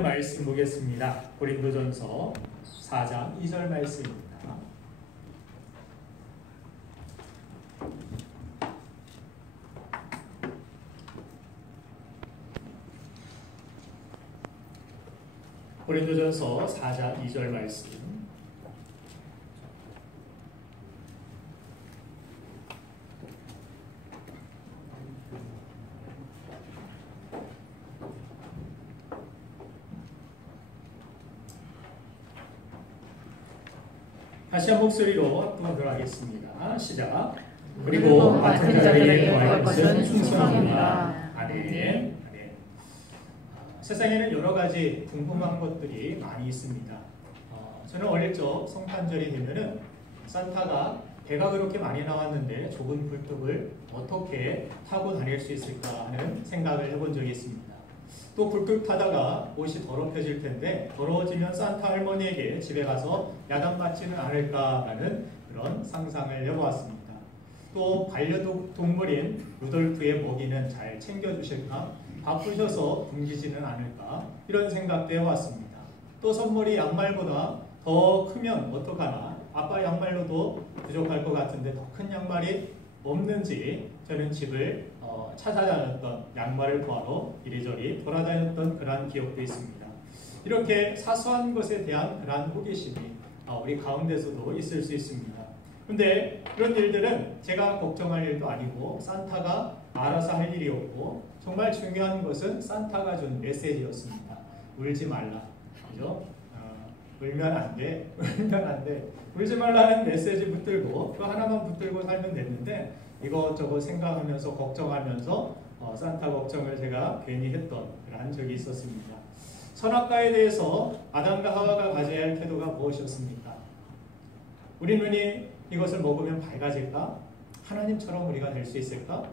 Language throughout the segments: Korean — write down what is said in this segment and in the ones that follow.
말씀 보겠습니다. 고린도전서 4장 2절 말씀입니다. 고린도전서 4장 2절 말씀. 다시 한 목소리로 합동하도록 하겠습니다. 시작. 그리고 맡은 자들에게 더할 것은 충성입니다. 아멘. 세상에는 여러 가지 궁금한 것들이 많이 있습니다. 저는 어릴 적 성탄절이 되면은 산타가 배가 그렇게 많이 나왔는데 좁은 굴뚝을 어떻게 타고 다닐 수 있을까 하는 생각을 해본 적이 있습니다. 또 굴뚝 타다가 옷이 더럽혀질 텐데 더러워지면 산타 할머니에게 집에 가서 야단 맞지는 않을까라는 그런 상상을 해보았습니다. 또 반려동물인 루돌프의 먹이는 잘 챙겨주실까? 바쁘셔서 굶기지는 않을까? 이런 생각도 해봤습니다. 또 선물이 양말보다 더 크면 어떡하나? 아빠 양말로도 부족할 것 같은데 더 큰 양말이 없는지 저는 집을 찾아다녔던 양말을 구하러 이리저리 돌아다녔던 그러한 기억도 있습니다. 이렇게 사소한 것에 대한 그러한 호기심이 우리 가운데서도 있을 수 있습니다. 그런데 그런 일들은 제가 걱정할 일도 아니고 산타가 알아서 할 일이었고 정말 중요한 것은 산타가 준 메시지였습니다. 울지 말라. 그죠? 울면 안 돼. 울면 안 돼. 울지 말라는 메시지 붙들고 그 하나만 붙들고 살면 됐는데 이것저것 생각하면서 걱정하면서 산타 걱정을 제가 괜히 했던 그런 적이 있었습니다. 선악과에 대해서 아담과 하와가 가져야 할 태도가 무엇이었습니까? 우리 눈이 이것을 먹으면 밝아질까? 하나님처럼 우리가 될 수 있을까?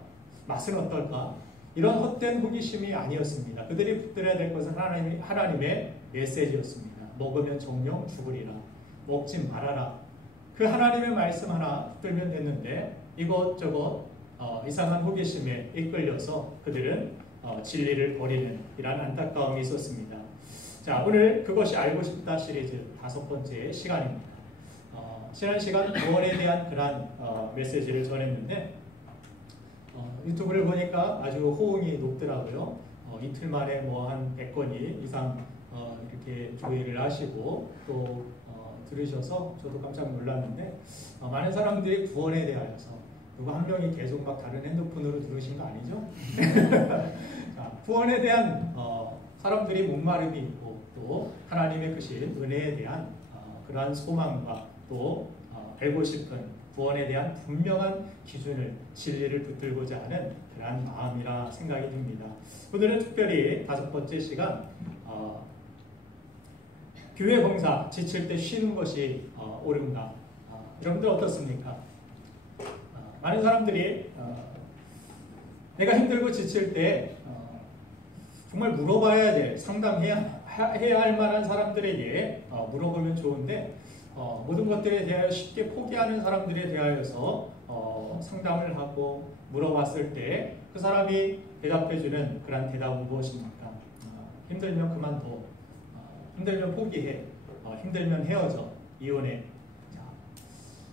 맛은 어떨까? 이런 헛된 호기심이 아니었습니다. 그들이 붙들어야 될 것은 하나님의 메시지였습니다. 먹으면 정령 죽으리라. 먹지 말아라. 그 하나님의 말씀 하나 붙들면 됐는데 이것저것 이상한 호기심에 이끌려서 그들은 진리를 버리는 이런 안타까움이 있었습니다. 자, 오늘 그것이 알고 싶다 시리즈 5번째 시간입니다. 지난 시간 구원에 대한 그런 메시지를 전했는데 유튜브를 보니까 아주 호응이 높더라고요. 이틀 만에 뭐 한 100건이 이상 이렇게 조회를 하시고 또 들으셔서 저도 깜짝 놀랐는데 많은 사람들이 구원에 대하여서 누구 한 명이 계속 막 다른 핸드폰으로 들으신 거 아니죠? 자, 구원에 대한 사람들이 목마름이 있고 또 하나님의 크신 은혜에 대한 그러한 소망과 또 알고 싶은 구원에 대한 분명한 기준을 진리를 붙들고자 하는 그러한 마음이라 생각이 듭니다. 오늘은 특별히 5번째 시간 교회 봉사 지칠 때 쉬는 것이 옳은가? 여러분들 어떻습니까? 많은 사람들이 내가 힘들고 지칠 때 정말 물어봐야 돼, 상담해야 할 만한 사람들에게 물어보면 좋은데 모든 것들에 대하여 쉽게 포기하는 사람들에 대하여서 상담을 하고 물어봤을 때 그 사람이 대답해주는 그런 대답은 무엇입니까? 힘들면 그만둬, 힘들면 포기해, 힘들면 헤어져, 이혼해. 자,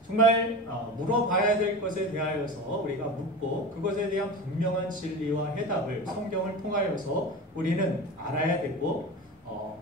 정말 물어봐야 될 것에 대하여서 우리가 묻고 그것에 대한 분명한 진리와 해답을 성경을 통하여서 우리는 알아야 되고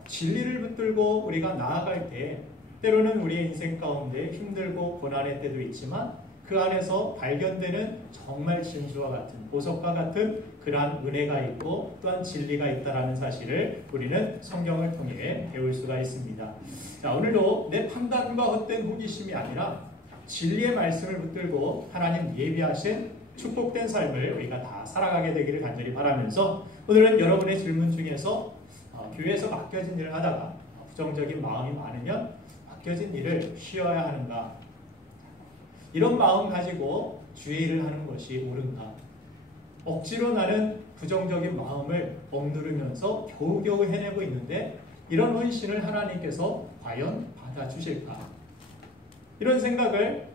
진리를 붙들고 우리가 나아갈 때 때로는 우리의 인생 가운데 힘들고 고난의 때도 있지만 그 안에서 발견되는 정말 진주와 같은 보석과 같은 그러한 은혜가 있고 또한 진리가 있다는 사실을 우리는 성경을 통해 배울 수가 있습니다. 자, 오늘도 내 판단과 헛된 호기심이 아니라 진리의 말씀을 붙들고 하나님 예비하신 축복된 삶을 우리가 다 살아가게 되기를 간절히 바라면서 오늘은 여러분의 질문 중에서 교회에서 맡겨진 일을 하다가 부정적인 마음이 많으면 맡겨진 일을 쉬어야 하는가? 이런 마음 가지고 주의 일을 하는 것이 옳은가? 억지로 나는 부정적인 마음을 억누르면서 겨우겨우 해내고 있는데 이런 헌신을 하나님께서 과연 받아주실까? 이런 생각을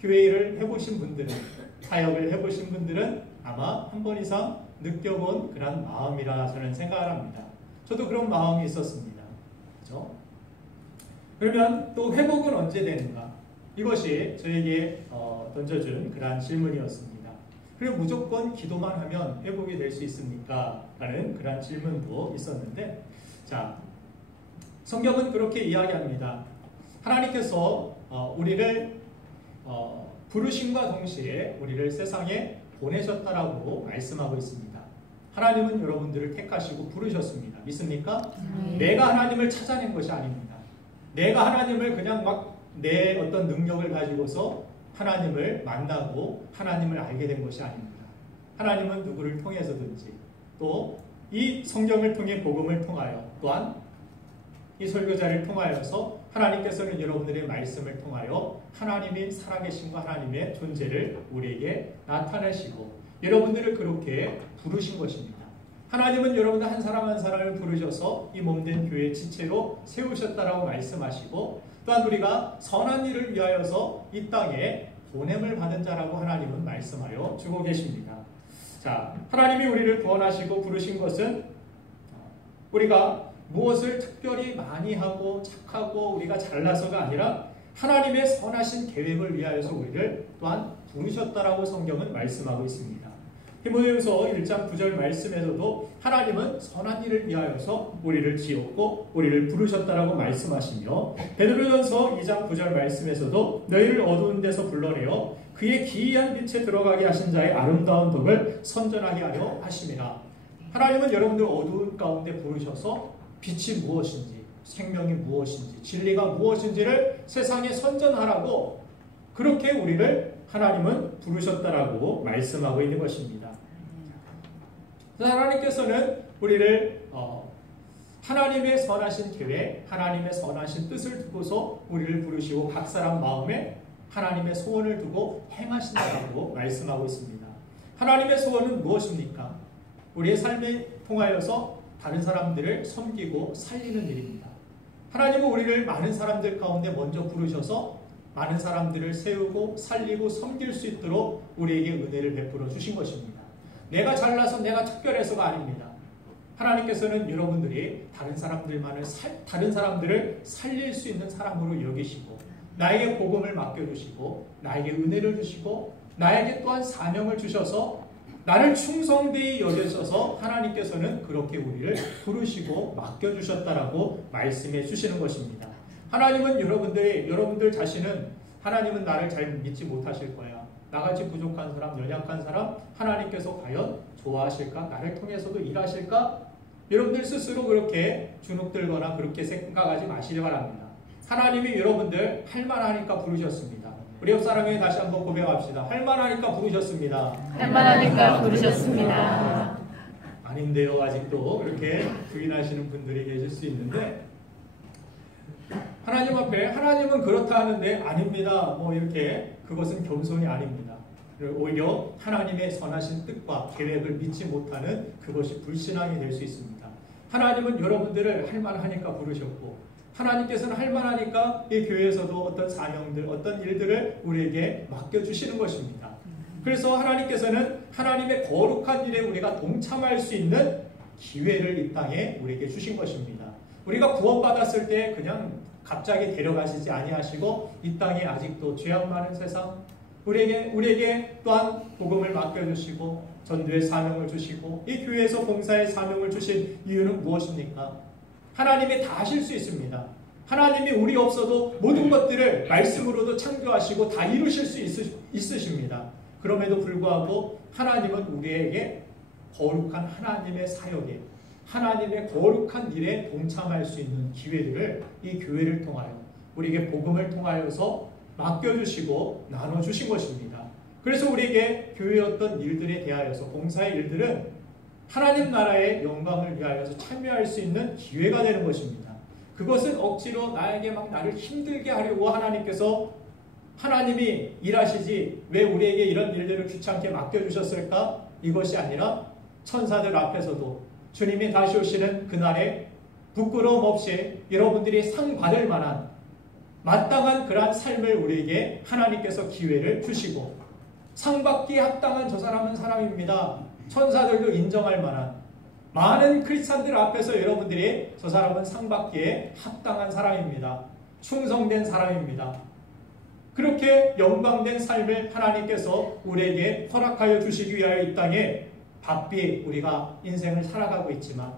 교회 일을 해보신 분들은, 사역을 해보신 분들은 아마 한 번 이상 느껴본 그런 마음이라 저는 생각을 합니다. 저도 그런 마음이 있었습니다. 그렇죠? 그러면 또 회복은 언제 되는가? 이것이 저에게 던져준 그러한 질문이었습니다. 그리고 무조건 기도만 하면 회복이 될 수 있습니까? 라는 그러한 질문도 있었는데, 자, 성경은 그렇게 이야기합니다. 하나님께서 우리를 부르심과 동시에 우리를 세상에 보내셨다라고 말씀하고 있습니다. 하나님은 여러분들을 택하시고 부르셨습니다. 믿습니까? 내가 하나님을 찾아낸 것이 아닙니다. 내가 하나님을 그냥 막 내 어떤 능력을 가지고서 하나님을 만나고 하나님을 알게 된 것이 아닙니다. 하나님은 누구를 통해서든지 또 이 성경을 통해 복음을 통하여 또한 이 설교자를 통하여서 하나님께서는 여러분들의 말씀을 통하여 하나님이 살아계신과 하나님의 존재를 우리에게 나타내시고 여러분들을 그렇게 부르신 것입니다. 하나님은 여러분들 한 사람 한 사람을 부르셔서 이 몸된 교회 지체로 세우셨다라고 말씀하시고 또한 우리가 선한 일을 위하여서 이 땅에 보냄을 받은 자라고 하나님은 말씀하여 주고 계십니다. 자, 하나님이 우리를 구원하시고 부르신 것은 우리가 무엇을 특별히 많이 하고 착하고 우리가 잘나서가 아니라 하나님의 선하신 계획을 위하여서 우리를 또한 부르셨다라고 성경은 말씀하고 있습니다. 디모데후서 1장 9절 말씀에서도 하나님은 선한 일을 위하여서 우리를 지었고 우리를 부르셨다라고 말씀하시며 베드로전서 2장 9절 말씀에서도 너희를 어두운 데서 불러내어 그의 기이한 빛에 들어가게 하신 자의 아름다운 덕을 선전하게 하려 하심이라. 하나님은 여러분들 어두운 가운데 부르셔서 빛이 무엇인지 생명이 무엇인지 진리가 무엇인지를 세상에 선전하라고 그렇게 우리를 하나님은 부르셨다라고 말씀하고 있는 것입니다. 하나님께서는 우리를 하나님의 선하신 계획, 하나님의 선하신 뜻을 두고서 우리를 부르시고 각 사람 마음에 하나님의 소원을 두고 행하신다라고 말씀하고 있습니다. 하나님의 소원은 무엇입니까? 우리의 삶에 통하여서 다른 사람들을 섬기고 살리는 일입니다. 하나님은 우리를 많은 사람들 가운데 먼저 부르셔서 많은 사람들을 세우고 살리고 섬길 수 있도록 우리에게 은혜를 베풀어 주신 것입니다. 내가 잘나서 내가 특별해서가 아닙니다. 하나님께서는 여러분들이 다른 사람들을 살릴 수 있는 사람으로 여기시고 나에게 복음을 맡겨주시고 나에게 은혜를 주시고 나에게 또한 사명을 주셔서 나를 충성되이 여겨셔서 하나님께서는 그렇게 우리를 부르시고 맡겨주셨다라고 말씀해 주시는 것입니다. 하나님은 여러분들 자신은 하나님은 나를 잘 믿지 못하실 거야. 나같이 부족한 사람, 연약한 사람 하나님께서 과연 좋아하실까? 나를 통해서도 일하실까? 여러분들 스스로 그렇게 주눅들거나 그렇게 생각하지 마시기 바랍니다. 하나님이 여러분들 할만하니까 부르셨습니다. 우리 옆 사람에게 다시 한번 고백합시다. 할만하니까 부르셨습니다. 할만하니까 부르셨습니다. 아닌데요. 아직도 그렇게 부인하시는 분들이 계실 수 있는데 하나님 앞에 하나님은 그렇다 하는데 아닙니다. 이렇게 그것은 겸손이 아닙니다. 오히려 하나님의 선하신 뜻과 계획을 믿지 못하는 그것이 불신앙이 될 수 있습니다. 하나님은 여러분들을 할만하니까 부르셨고 하나님께서는 할만하니까 이 교회에서도 어떤 사명들, 어떤 일들을 우리에게 맡겨주시는 것입니다. 그래서 하나님께서는 하나님의 거룩한 일에 우리가 동참할 수 있는 기회를 이 땅에 우리에게 주신 것입니다. 우리가 구원받았을 때 그냥 갑자기 데려가시지 아니하시고 이 땅에 아직도 죄악 많은 세상 우리에게 또한 복음을 맡겨주시고 전도의 사명을 주시고 이 교회에서 봉사의 사명을 주신 이유는 무엇입니까? 하나님이 다 하실 수 있습니다. 하나님이 우리 없어도 모든 것들을 말씀으로도 창조하시고 다 이루실 수 있으십니다. 그럼에도 불구하고 하나님은 우리에게 거룩한 하나님의 사역에 하나님의 거룩한 일에 동참할 수 있는 기회들을 이 교회를 통하여 우리에게 복음을 통하여서 맡겨주시고 나눠주신 것입니다. 그래서 우리에게 교회의 어떤 일들에 대하여서 봉사의 일들은 하나님 나라의 영광을 위하여서 참여할 수 있는 기회가 되는 것입니다. 그것은 억지로 나에게 막 나를 힘들게 하려고 하나님이 일하시지 왜 우리에게 이런 일들을 귀찮게 맡겨주셨을까? 이것이 아니라 천사들 앞에서도 주님이 다시 오시는 그날에 부끄러움 없이 여러분들이 상 받을 만한 마땅한 그러한 삶을 우리에게 하나님께서 기회를 주시고 상 받기에 합당한 저 사람은 사람입니다. 천사들도 인정할 만한 많은 크리스찬들 앞에서 여러분들이 저 사람은 상 받기에 합당한 사람입니다. 충성된 사람입니다. 그렇게 영광된 삶을 하나님께서 우리에게 허락하여 주시기 위하여 이 땅에 바삐 우리가 인생을 살아가고 있지만,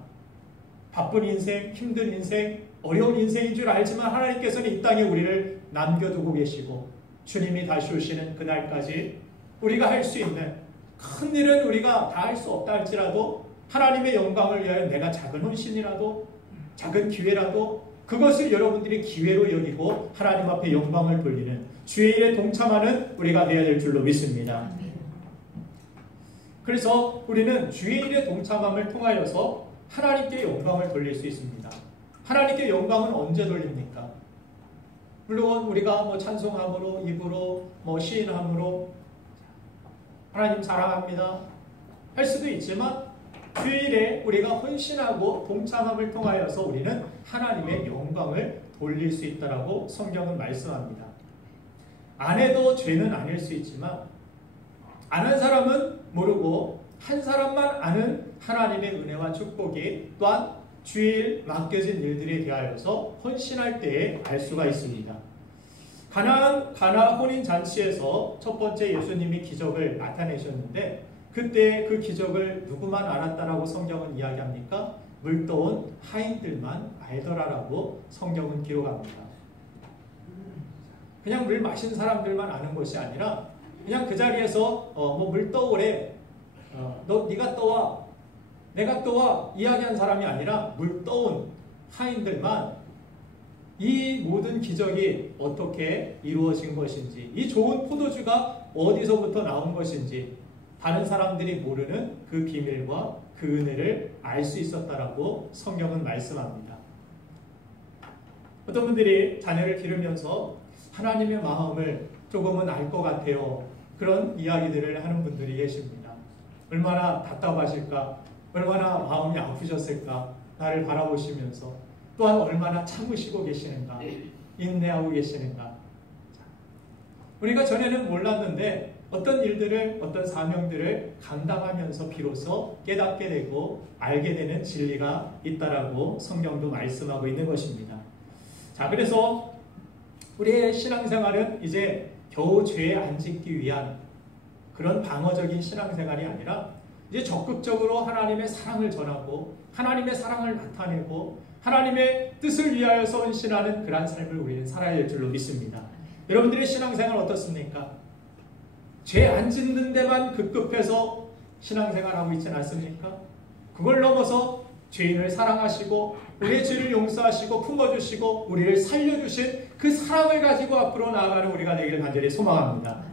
바쁜 인생, 힘든 인생, 어려운 인생인 줄 알지만 하나님께서는 이 땅에 우리를 남겨두고 계시고 주님이 다시 오시는 그날까지 우리가 할 수 있는 큰 일은 우리가 다 할 수 없다 할지라도 하나님의 영광을 위하여 내가 작은 헌신이라도, 작은 기회라도 그것을 여러분들이 기회로 여기고 하나님 앞에 영광을 돌리는 주의 일에 동참하는 우리가 되어야 될 줄로 믿습니다. 그래서 우리는 주의 일에 동참함을 통하여서 하나님께 영광을 돌릴 수 있습니다. 하나님께 영광은 언제 돌립니까? 물론 우리가 찬송함으로, 입으로, 시인함으로 하나님 사랑합니다 할 수도 있지만 주일에 우리가 헌신하고 동참함을 통하여서 우리는 하나님의 영광을 돌릴 수 있다라고 성경은 말씀합니다. 안 해도 죄는 아닐 수 있지만 안 한 사람은 모르고 한 사람만 아는 하나님의 은혜와 축복이 또한 주일 맡겨진 일들에 대하여서 헌신할 때에 알 수가 있습니다. 가나 혼인잔치에서 첫 번째 예수님이 기적을 나타내셨는데 그때 그 기적을 누구만 알았다라고 성경은 이야기합니까? 물떠온 하인들만 알더라라고 성경은 기록합니다. 그냥 물 마신 사람들만 아는 것이 아니라 그냥 그 자리에서 물 떠오래, 네가 떠와, 내가 떠와 이야기한 사람이 아니라 물 떠온 하인들만 이 모든 기적이 어떻게 이루어진 것인지, 이 좋은 포도주가 어디서부터 나온 것인지 다른 사람들이 모르는 그 비밀과 그 은혜를 알 수 있었다라고 성경은 말씀합니다. 어떤 분들이 자녀를 기르면서 하나님의 마음을 조금은 알 것 같아요. 그런 이야기들을 하는 분들이 계십니다. 얼마나 답답하실까? 얼마나 마음이 아프셨을까? 나를 바라보시면서 또한 얼마나 참으시고 계시는가? 인내하고 계시는가? 우리가 전에는 몰랐는데 어떤 일들을, 어떤 사명들을 감당하면서 비로소 깨닫게 되고 알게 되는 진리가 있다라고 성경도 말씀하고 있는 것입니다. 자, 그래서 우리의 신앙생활은 이제 겨우 죄에 안 짓기 위한 그런 방어적인 신앙생활이 아니라 이제 적극적으로 하나님의 사랑을 전하고 하나님의 사랑을 나타내고 하나님의 뜻을 위하여서 헌신하는 그러한 삶을 우리는 살아야 할 줄로 믿습니다. 여러분들의 신앙생활 어떻습니까? 죄 안 짓는 데만 급급해서 신앙생활하고 있지는 않습니까? 그걸 넘어서 죄인을 사랑하시고 우리의 죄를 용서하시고 품어주시고 우리를 살려주신 그 사랑을 가지고 앞으로 나아가는 우리가 되기를 간절히 소망합니다.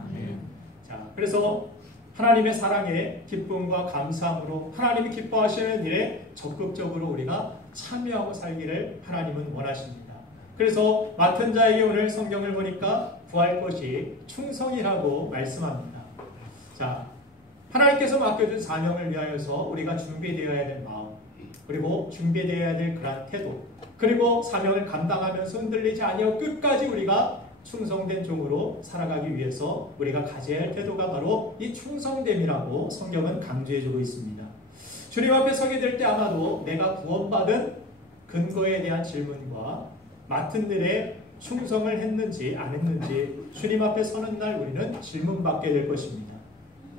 자, 그래서 하나님의 사랑에 기쁨과 감사함으로 하나님이 기뻐하시는 일에 적극적으로 우리가 참여하고 살기를 하나님은 원하십니다. 그래서 맡은 자에게 오늘 성경을 보니까 구할 것이 충성이라고 말씀합니다. 자, 하나님께서 맡겨준 사명을 위하여서 우리가 준비되어야 될 마음, 그리고 준비되어야 될 그런 태도, 그리고 사명을 감당하면서 흔들리지 아니하고 끝까지 우리가 충성된 종으로 살아가기 위해서 우리가 가져야 할 태도가 바로 이 충성됨이라고 성경은 강조해주고 있습니다. 주님 앞에 서게 될 때 아마도 내가 구원받은 근거에 대한 질문과 맡은 일에 충성을 했는지 안 했는지 주님 앞에 서는 날 우리는 질문받게 될 것입니다.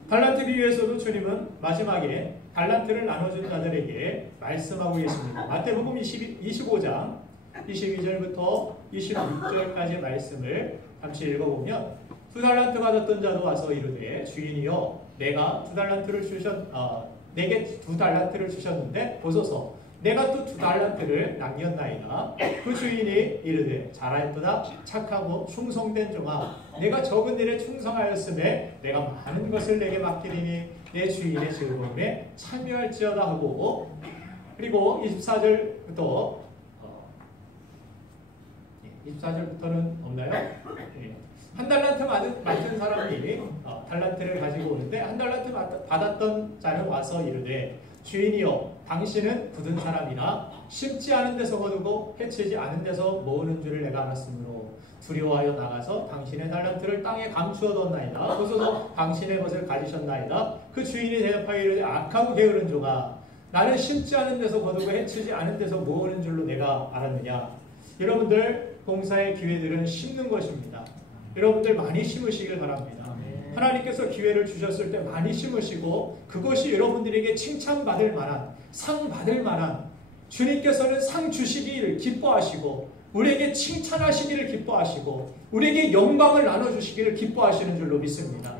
달란트 비유에서도 주님은 마지막에 달란트를 나눠준 자들에게 말씀하고 계십니다. 마태복음 25장 22절부터 26절까지의 말씀을 잠시 읽어보면 2달란트 받았던 자도 와서 이르되 주인이여 내가 2달란트를 내게 2달란트를 주셨는데 보소서 내가 또 2달란트를 남겼나이다. 그 주인이 이르되 잘하였도다 착하고 충성된 종아 내가 적은 일에 충성하였음에 내가 많은 것을 내게 맡기리니 내 주인의 즐거움에 참여할지어다 하고, 그리고 24절부터는 없나요? 한 달란트 맡은 사람이 달란트를 가지고 오는데 한 달란트 받았던 자는 와서 이르되 주인이여 당신은 굳은 사람이나 심지 않은 데서 거두고 해치지 않은 데서 모으는 줄을 내가 알았으므로 두려워하여 나가서 당신의 달란트를 땅에 감추어 뒀나이다. 보소서 당신의 것을 가지셨나이다. 그 주인이 대답하여 이르되 악하고 게으른 종아 나는 심지 않은 데서 거두고 해치지 않은 데서 모으는 줄로 내가 알았느냐. 여러분들 봉사의 기회들은 심는 것입니다. 여러분들 많이 심으시길 바랍니다. 하나님께서 기회를 주셨을 때 많이 심으시고 그것이 여러분들에게 칭찬받을 만한, 상 받을 만한, 주님께서는 상 주시기를 기뻐하시고 우리에게 칭찬하시기를 기뻐하시고 우리에게 영광을 나눠주시기를 기뻐하시는 줄로 믿습니다.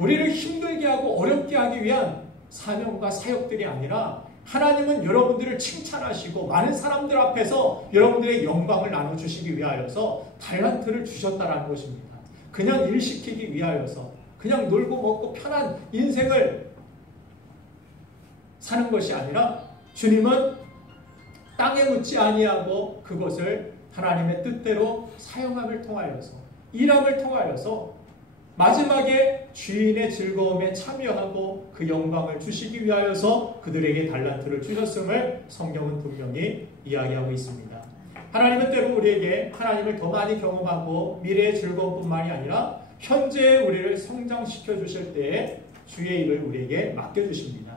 우리를 힘들게 하고 어렵게 하기 위한 사명과 사역들이 아니라 하나님은 여러분들을 칭찬하시고 많은 사람들 앞에서 여러분들의 영광을 나눠주시기 위하여서 달란트를 주셨다는 것입니다. 그냥 일시키기 위하여서 그냥 놀고 먹고 편한 인생을 사는 것이 아니라 주님은 땅에 묻지 아니하고 그것을 하나님의 뜻대로 사용함을 통하여서 일함을 통하여서 마지막에 주인의 즐거움에 참여하고 그 영광을 주시기 위하여서 그들에게 달란트를 주셨음을 성경은 분명히 이야기하고 있습니다. 하나님은 때로 우리에게 하나님을 더 많이 경험하고 미래의 즐거움뿐만이 아니라 현재의 우리를 성장시켜 주실 때에 주의 일을 우리에게 맡겨주십니다.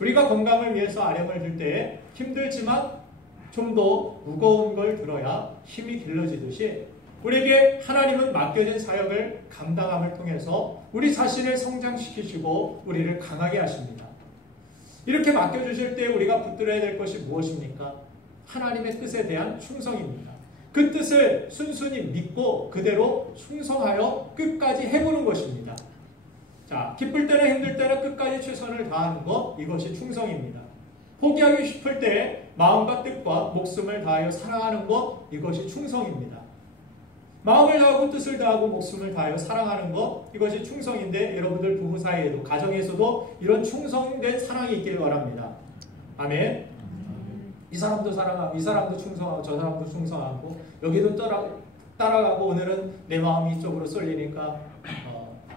우리가 건강을 위해서 아령을 들 때 힘들지만 좀 더 무거운 걸 들어야 힘이 길러지듯이 우리에게 하나님은 맡겨진 사역을 감당함을 통해서 우리 자신을 성장시키시고 우리를 강하게 하십니다. 이렇게 맡겨주실 때 우리가 붙들어야 될 것이 무엇입니까? 하나님의 뜻에 대한 충성입니다. 그 뜻을 순순히 믿고 그대로 충성하여 끝까지 해보는 것입니다. 자, 기쁠 때나 힘들 때나 끝까지 최선을 다하는 것, 이것이 충성입니다. 포기하기 싶을 때 마음과 뜻과 목숨을 다하여 사랑하는 것, 이것이 충성입니다. 마음을 다하고 뜻을 다하고 목숨을 다하여 사랑하는 것, 이것이 충성인데 여러분들 부부 사이에도 가정에서도 이런 충성된 사랑이 있기를 바랍니다. 아멘. 이 사람도 사랑하고 이 사람도 충성하고 저 사람도 충성하고 여기도 따라가고 오늘은 내 마음이 이쪽으로 쏠리니까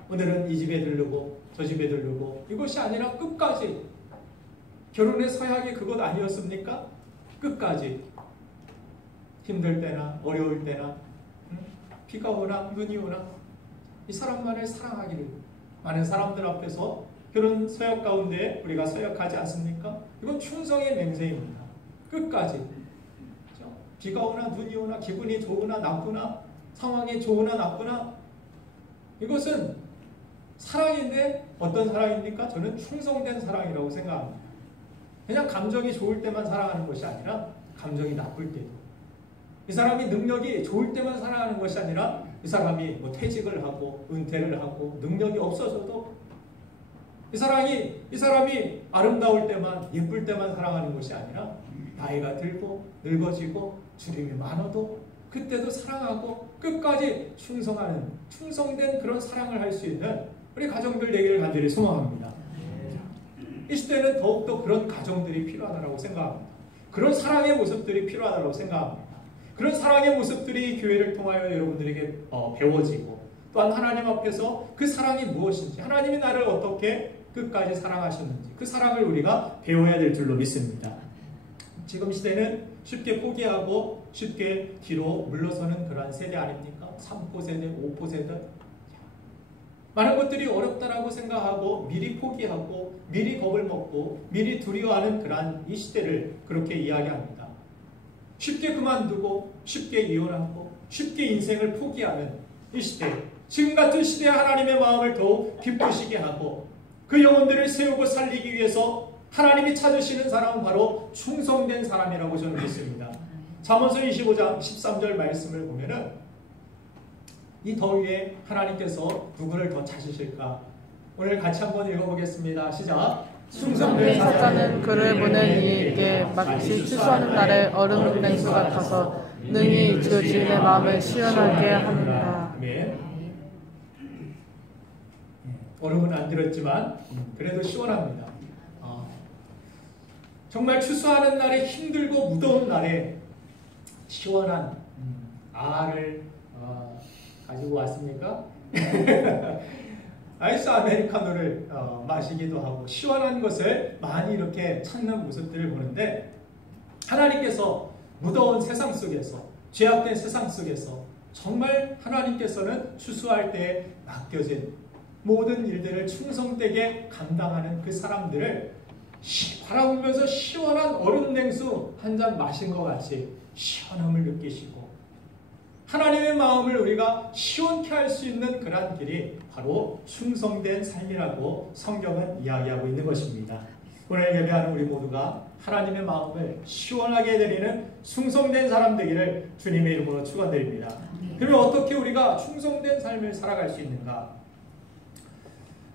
오늘은 이 집에 들르고 저 집에 들르고 이것이 아니라 끝까지 결혼의 서약이 그것 아니었습니까? 끝까지 힘들 때나 어려울 때나 비가 오나 눈이 오나 이 사람만을 사랑하기를 많은 사람들 앞에서 결혼 서약 가운데 우리가 서약하지 않습니까? 이건 충성의 맹세입니다. 끝까지 그렇죠? 비가 오나 눈이 오나 기분이 좋으나 나쁘나 상황이 좋으나 나쁘나 이것은 사랑인데 어떤 사랑입니까? 저는 충성된 사랑이라고 생각합니다. 그냥 감정이 좋을 때만 사랑하는 것이 아니라 감정이 나쁠 때도 이 사람이 능력이 좋을 때만 사랑하는 것이 아니라 이 사람이 뭐 퇴직을 하고 은퇴를 하고 능력이 없어져도 이 사람이 아름다울 때만 예쁠 때만 사랑하는 것이 아니라 나이가 들고 늙어지고 주림이 많아도 그때도 사랑하고 끝까지 충성하는 충성된 그런 사랑을 할 수 있는 우리 가정들 되기를 간절히 소망합니다. 이 시대는 더욱더 그런 가정들이 필요하다고 생각합니다. 그런 사랑의 모습들이 필요하다고 생각합니다. 그런 사랑의 모습들이 교회를 통하여 여러분들에게 배워지고 또한 하나님 앞에서 그 사랑이 무엇인지 하나님이 나를 어떻게 끝까지 사랑하셨는지 그 사랑을 우리가 배워야 될 줄로 믿습니다. 지금 시대는 쉽게 포기하고 쉽게 뒤로 물러서는 그러한 세대 아닙니까? 3포 세대, 5포 세대 많은 것들이 어렵다라고 생각하고 미리 포기하고 미리 겁을 먹고 미리 두려워하는 그러한 이 시대를 그렇게 이야기합니다. 쉽게 그만두고 쉽게 이혼하고 쉽게 인생을 포기하는 이 시대 지금 같은 시대에 하나님의 마음을 더욱 기쁘시게 하고 그 영혼들을 세우고 살리기 위해서 하나님이 찾으시는 사람은 바로 충성된 사람이라고 저는 믿습니다. 잠언서 25장 13절 말씀을 보면은 이 더위에 하나님께서 누구를 더 찾으실까? 오늘 같이 한번 읽어보겠습니다. 시작. 충성된 사자는 그를 보낸 이에게 마치 추수하는 날에 얼음 냉수 같아서 능히 그 주인의 마음을 시원하게 합니다. 아멘. 얼음은 안 들었지만 그래도 시원합니다. 정말 추수하는 날에 힘들고 무더운 날에 시원한 아를 가지고 왔습니까? 아이스 아메리카노를 마시기도 하고 시원한 것을 많이 이렇게 찾는 모습들을 보는데 하나님께서 무더운 세상 속에서 죄악된 세상 속에서 정말 하나님께서는 추수할 때 맡겨진 모든 일들을 충성되게 감당하는 그 사람들을 바라보면서 시원한 얼음 냉수 한 잔 마신 것 같이 시원함을 느끼시고 하나님의 마음을 우리가 시원케 할 수 있는 그러한 길이 바로 충성된 삶이라고 성경은 이야기하고 있는 것입니다. 오늘 예배하는 우리 모두가 하나님의 마음을 시원하게 해드리는 충성된 사람 되기를 주님의 이름으로 축원드립니다. 그러면 어떻게 우리가 충성된 삶을 살아갈 수 있는가?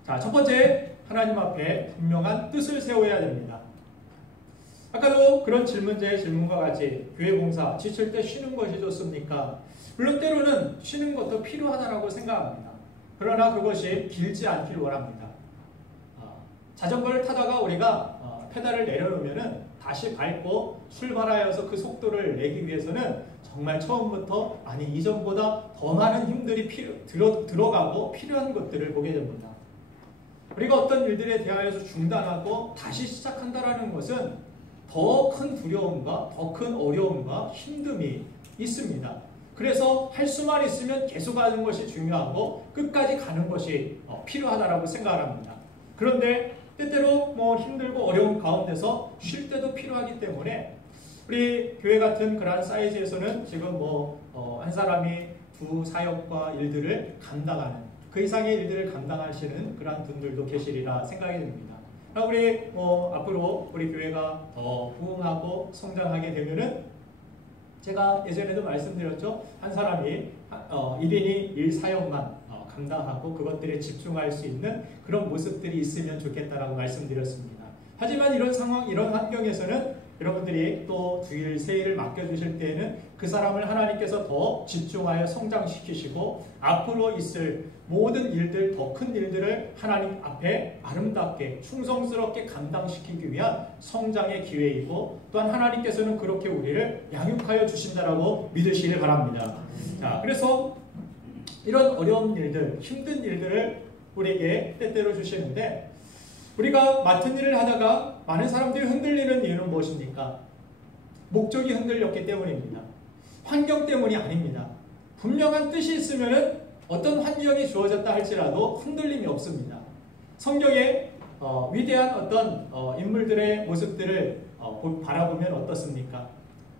자, 첫 번째, 하나님 앞에 분명한 뜻을 세워야 됩니다. 아까도 그런 질문자의 질문과 같이 교회 봉사 지칠 때 쉬는 것이 좋습니까? 물론 때로는 쉬는 것도 필요하다고 생각합니다. 그러나 그것이 길지 않길 원합니다. 자전거를 타다가 우리가 페달을 내려놓으면 다시 밟고 출발하여서 그 속도를 내기 위해서는 정말 처음부터 아니 이전보다 더 많은 힘들이 들어가고 필요한 것들을 보게 됩니다. 우리가 어떤 일들에 대하여서 중단하고 다시 시작한다는 것은 더 큰 두려움과 더 큰 어려움과 힘듦이 있습니다. 그래서 할 수만 있으면 계속하는 것이 중요하고 끝까지 가는 것이 필요하다고 생각합니다. 그런데 때때로 힘들고 어려운 가운데서 쉴 때도 필요하기 때문에 우리 교회 같은 그러한 사이즈에서는 지금 한 사람이 두 사역과 일들을 감당하는 그 이상의 일들을 감당하시는 그러한 분들도 계시리라 생각이 듭니다. 우리 앞으로 우리 교회가 더 부흥하고 성장하게 되면은 제가 예전에도 말씀드렸죠. 한 사람이 1인이 일 사역만 감당하고 그것들에 집중할 수 있는 그런 모습들이 있으면 좋겠다라고 말씀드렸습니다. 하지만 이런 상황, 이런 환경에서는 여러분들이 또 주일, 세일을 맡겨주실 때에는 그 사람을 하나님께서 더 집중하여 성장시키시고 앞으로 있을 모든 일들, 더 큰 일들을 하나님 앞에 아름답게 충성스럽게 감당시키기 위한 성장의 기회이고 또한 하나님께서는 그렇게 우리를 양육하여 주신다라고 믿으시길 바랍니다. 자, 그래서 이런 어려운 일들, 힘든 일들을 우리에게 때때로 주시는데 우리가 맡은 일을 하다가 많은 사람들이 흔들리는 이유는 무엇입니까? 목적이 흔들렸기 때문입니다. 환경 때문이 아닙니다. 분명한 뜻이 있으면 어떤 환경이 주어졌다 할지라도 흔들림이 없습니다. 성경에 위대한 어떤 인물들의 모습들을 바라보면 어떻습니까?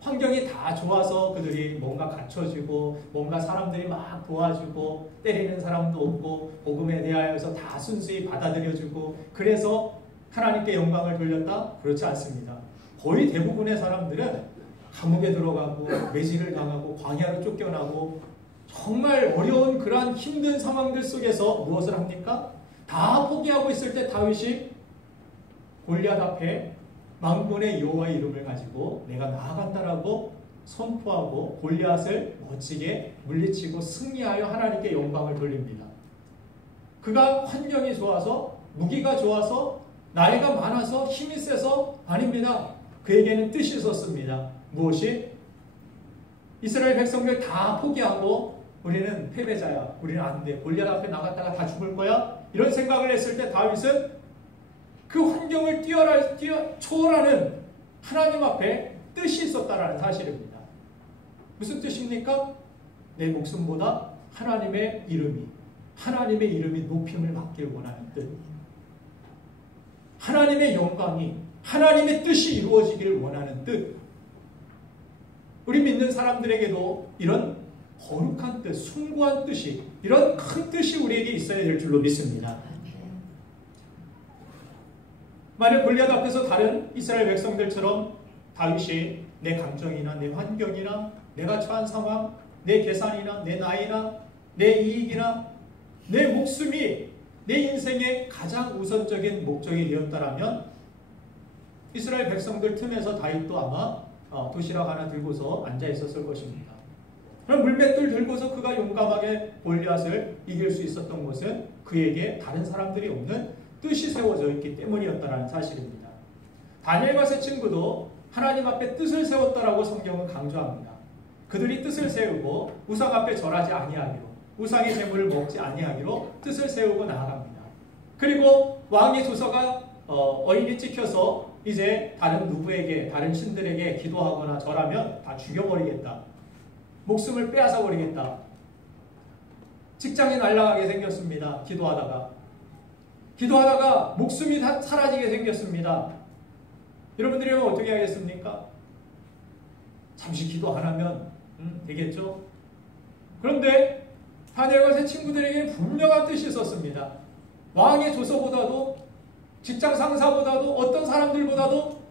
환경이 다 좋아서 그들이 뭔가 갖춰지고 뭔가 사람들이 막 도와주고 때리는 사람도 없고 복음에 대하여서 다 순수히 받아들여주고 그래서 하나님께 영광을 돌렸다? 그렇지 않습니다. 거의 대부분의 사람들은 감옥에 들어가고 매질을 당하고 광야로 쫓겨나고 정말 어려운 그러한 힘든 상황들 속에서 무엇을 합니까? 다 포기하고 있을 때 다윗이 골리앗 앞에 만군의 여호와의 이름을 가지고 내가 나아간다라고 선포하고 골리앗을 멋지게 물리치고 승리하여 하나님께 영광을 돌립니다. 그가 환경이 좋아서 무기가 좋아서 나이가 많아서 힘이 세서 아닙니다. 그에게는 뜻이 있었습니다. 무엇이? 이스라엘 백성들 다 포기하고 우리는 패배자야. 우리는 안 돼. 골리앗 앞에 나갔다가 다 죽을 거야. 이런 생각을 했을 때 다윗은 그 환경을 초월하는 하나님 앞에 뜻이 있었다라는 사실입니다. 무슨 뜻입니까? 내 목숨보다 하나님의 이름이 높임을 받길 원하는 뜻. 하나님의 영광이, 하나님의 뜻이 이루어지길 원하는 뜻. 우리 믿는 사람들에게도 이런 거룩한 뜻, 숭고한 뜻이, 이런 큰 뜻이 우리에게 있어야 될 줄로 믿습니다. 만약 골리앗 앞에서 다른 이스라엘 백성들처럼 다윗이 내 감정이나 내 환경이나 내가 처한 상황, 내 계산이나 내 나이나 내 이익이나 내 목숨이 내 인생의 가장 우선적인 목적이 되었다라면 이스라엘 백성들 틈에서 다윗도 아마 도시락 하나 들고서 앉아 있었을 것입니다. 그럼 물맷돌 들고서 그가 용감하게 골리앗을 이길 수 있었던 것은 그에게 다른 사람들이 없는 뜻이 세워져 있기 때문이었다는 사실입니다. 다니엘과 세 친구도 하나님 앞에 뜻을 세웠다라고 성경은 강조합니다. 그들이 뜻을 세우고 우상 앞에 절하지 아니하기로, 우상의 제물을 먹지 아니하기로 뜻을 세우고 나아갑니다. 그리고 왕의 조서가 어인이 찍혀서 이제 다른 누구에게, 다른 신들에게 기도하거나 절하면 다 죽여버리겠다. 목숨을 빼앗아버리겠다. 직장이 날아가게 생겼습니다. 기도하다가 목숨이 다 사라지게 생겼습니다. 여러분들이 어떻게 하겠습니까? 잠시 기도 안 하면 되겠죠? 그런데 다니엘과 세 친구들에게는 분명한 뜻이 있었습니다. 왕의 조서보다도 직장 상사보다도 어떤 사람들보다도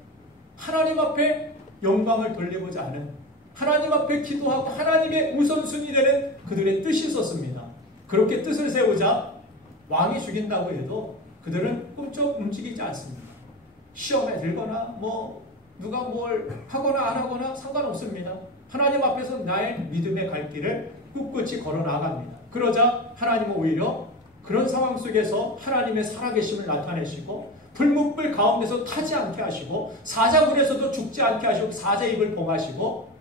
하나님 앞에 영광을 돌리고자 하는, 하나님 앞에 기도하고 하나님의 우선순위 되는 그들의 뜻이 있었습니다. 그렇게 뜻을 세우자 왕이 죽인다고 해도 그들은 꿈쩍 움직이지 않습니다. 시험에 들거나 누가 뭘 하거나 안 하거나 상관없습니다. 하나님 앞에서 나의 믿음의 갈 길을 꿋꿋이 걸어 나갑니다. 그러자 하나님은 오히려 그런 상황 속에서 하나님의 살아계심을 나타내시고 불문불 가운데서 타지 않게 하시고 사자굴에서도 죽지 않게 하시고 사자 입을 봉하시고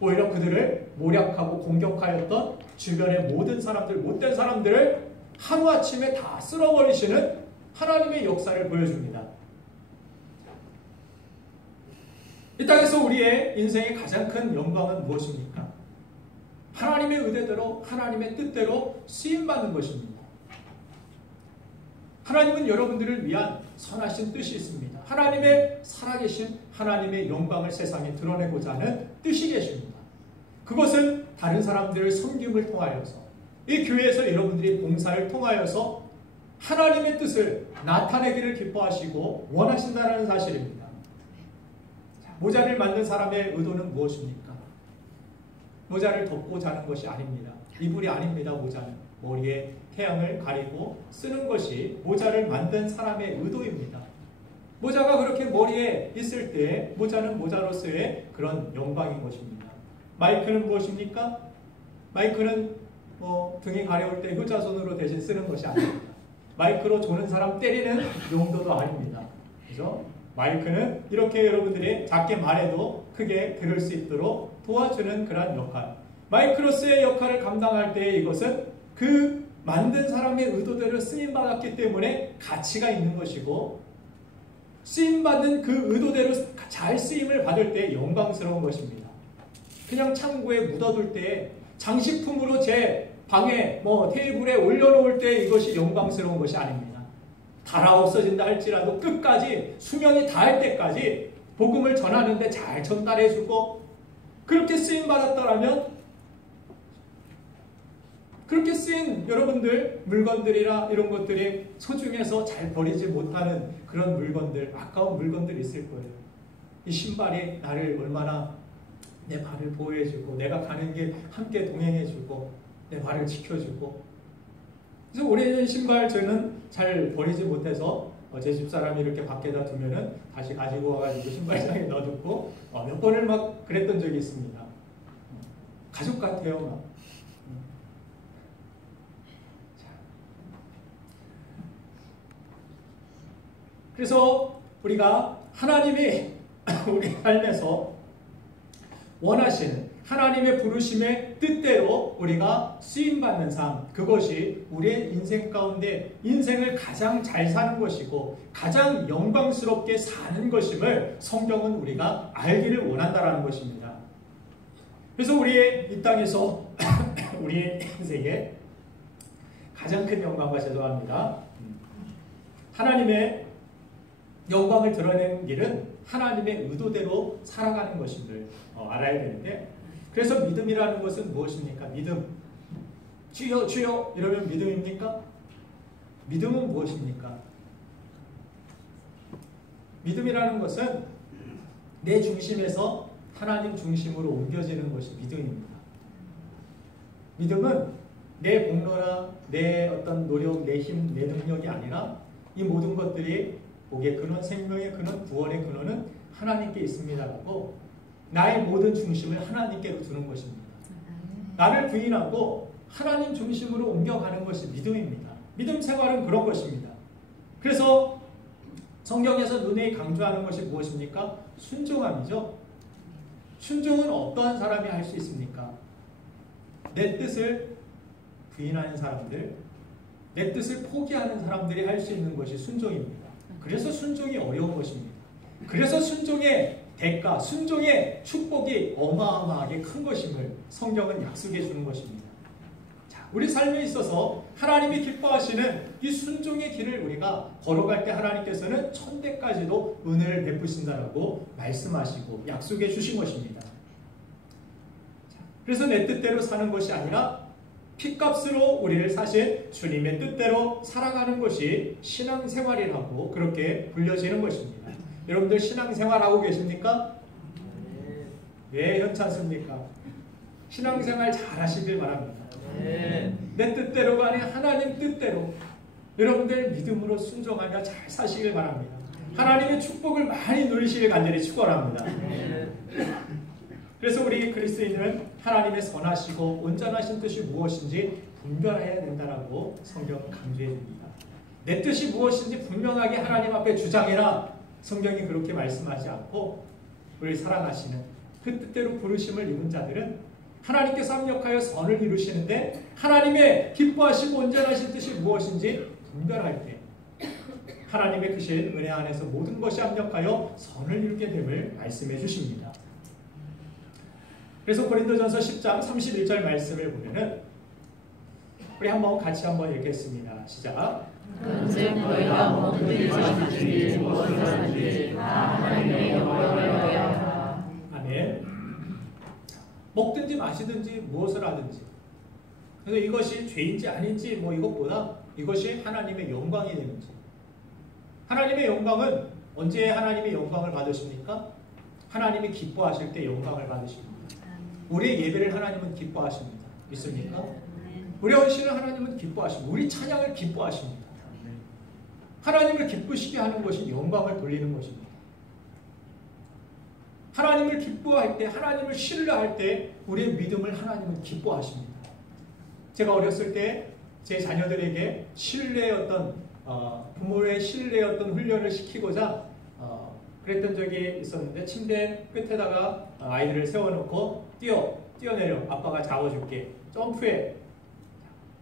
오히려 그들을 모략하고 공격하였던 주변의 모든 사람들, 못된 사람들을 하루아침에 다 쓸어버리시는 하나님의 역사를 보여줍니다. 이 땅에서 우리의 인생의 가장 큰 영광은 무엇입니까? 하나님의 의대대로 하나님의 뜻대로 쓰임받는 것입니다. 하나님은 여러분들을 위한 선하신 뜻이 있습니다. 하나님의 살아계신 하나님의 영광을 세상에 드러내고자 하는 뜻이 계십니다. 그것은 다른 사람들을 섬김을 통하여서 이 교회에서 여러분들이 봉사를 통하여서 하나님의 뜻을 나타내기를 기뻐하시고 원하신다는 사실입니다. 모자를 만든 사람의 의도는 무엇입니까? 모자를 덮고 자는 것이 아닙니다. 이불이 아닙니다. 모자는 머리에 태양을 가리고 쓰는 것이 모자를 만든 사람의 의도입니다. 모자가 그렇게 머리에 있을 때 모자는 모자로서의 그런 영광인 것입니다. 마이크는 무엇입니까? 마이크는 등이 가려울 때 효자손으로 대신 쓰는 것이 아닙니다. 마이크로 조는 사람 때리는 용도도 아닙니다. 그죠? 마이크는 이렇게 여러분들이 작게 말해도 크게 들을 수 있도록 도와주는 그런 역할. 마이크로스의 역할을 감당할 때 이것은 그 만든 사람의 의도대로 쓰임받았기 때문에 가치가 있는 것이고 쓰임받는 그 의도대로 잘 쓰임을 받을 때 영광스러운 것입니다. 그냥 창고에 묻어둘 때 장식품으로 제 방에 테이블에 올려놓을 때 이것이 영광스러운 것이 아닙니다. 달아 없어진다 할지라도 끝까지 수명이 다할 때까지 복음을 전하는데 잘 전달해주고 그렇게 쓰임받았다라면 그렇게 쓰인 여러분들 물건들이나 이런 것들이 소중해서 잘 버리지 못하는 그런 물건들, 아까운 물건들이 있을 거예요. 이 신발이 나를 얼마나 내 발을 보호해주고 내가 가는 길 함께 동행해주고 내 발을 지켜주고 그래서 오래된 신발 저는 잘 버리지 못해서 제 집사람이 이렇게 밖에다 두면은 다시 가지고 와가지고 신발장에 넣어두고 몇 번을 막 그랬던 적이 있습니다. 가족 같아요. 막. 그래서 우리가 하나님이 우리 삶에서 원하시는 하나님의 부르심의 뜻대로 우리가 쓰임받는 삶, 그것이 우리의 인생 가운데 인생을 가장 잘 사는 것이고 가장 영광스럽게 사는 것임을 성경은 우리가 알기를 원한다는 것입니다. 그래서 우리의 이 땅에서 우리의 인생에 가장 큰 영광과 죄송합니다. 하나님의 영광을 드러내는 길은 하나님의 의도대로 살아가는 것임을 알아야 되는데 그래서 믿음이라는 것은 무엇입니까? 믿음. 주여 주여 이러면 믿음입니까? 믿음은 무엇입니까? 믿음이라는 것은 내 중심에서 하나님 중심으로 옮겨지는 것이 믿음입니다. 믿음은 내 공로나 내 어떤 노력, 내 힘, 내 능력이 아니라 이 모든 것들이 복의 근원, 생명의 근원, 구원의 근원은 하나님께 있습니다라고 나의 모든 중심을 하나님께로 두는 것입니다. 나를 부인하고 하나님 중심으로 옮겨가는 것이 믿음입니다. 믿음 생활은 그런 것입니다. 그래서 성경에서 눈에 강조하는 것이 무엇입니까? 순종함이죠. 순종은 어떠한 사람이 할 수 있습니까? 내 뜻을 부인하는 사람들, 내 뜻을 포기하는 사람들이 할 수 있는 것이 순종입니다. 그래서 순종이 어려운 것입니다. 그래서 순종의 대가, 순종의 축복이 어마어마하게 큰 것임을 성경은 약속해 주는 것입니다. 자, 우리 삶에 있어서 하나님이 기뻐하시는 이 순종의 길을 우리가 걸어갈 때 하나님께서는 천대까지도 은혜를 베푸신다라고 말씀하시고 약속해 주신 것입니다. 그래서 내 뜻대로 사는 것이 아니라 핏값으로 우리를 사신 주님의 뜻대로 살아가는 것이 신앙생활이라고 그렇게 불려지는 것입니다. 여러분들 신앙생활하고 계십니까? 왜 현찮습니까? 신앙생활 잘 하시길 바랍니다. 내 뜻대로가 아닌 하나님 뜻대로 여러분들 믿음으로 순종하며 잘 사시길 바랍니다. 하나님의 축복을 많이 누리시길 간절히 축원합니다. 그래서 우리 그리스도인은 하나님의 선하시고 온전하신 뜻이 무엇인지 분별해야 된다라고 성경은 강조해 줍니다. 내 뜻이 무엇인지 분명하게 하나님 앞에 주장해라. 성경이 그렇게 말씀하지 않고 우리 사랑하시는 그 뜻대로 부르심을 입은 자들은 하나님께서 합력하여 선을 이루시는데 하나님의 기뻐하시고 온전하신 뜻이 무엇인지 분별할 때 하나님의 크신 은혜 안에서 모든 것이 합력하여 선을 이루게 됨을 말씀해 주십니다. 그래서 고린도전서 10장 31절 말씀을 보면은 우리 한번 같이 한번 읽겠습니다. 시작. 그런즉 너희가 먹든지 마시든지 무엇을 하든지 다 하나님의 영광을 위하여 하라. 아멘. 먹든지 마시든지 무엇을 하든지 그래서 이것이 죄인지 아닌지 뭐 이것보다 이것이 하나님의 영광이 되는지. 하나님의 영광은 언제 하나님의 영광을 받으십니까? 하나님이 기뻐하실 때 영광을 받으십니다. 우리의 예배를 하나님은 기뻐하십니다. 믿습니까? 우리 헌신을 하나님은 기뻐하십니다. 우리 찬양을 기뻐하십니다. 하나님을 기쁘시게 하는 것이 영광을 돌리는 것입니다. 하나님을 기뻐할 때, 하나님을 신뢰할 때 우리의 믿음을 하나님은 기뻐하십니다. 제가 어렸을 때 제 자녀들에게 부모의 신뢰의 훈련을 시키고자 그랬던 적이 있었는데 침대 끝에다가 아이들을 세워놓고 뛰어내려 아빠가 잡아줄게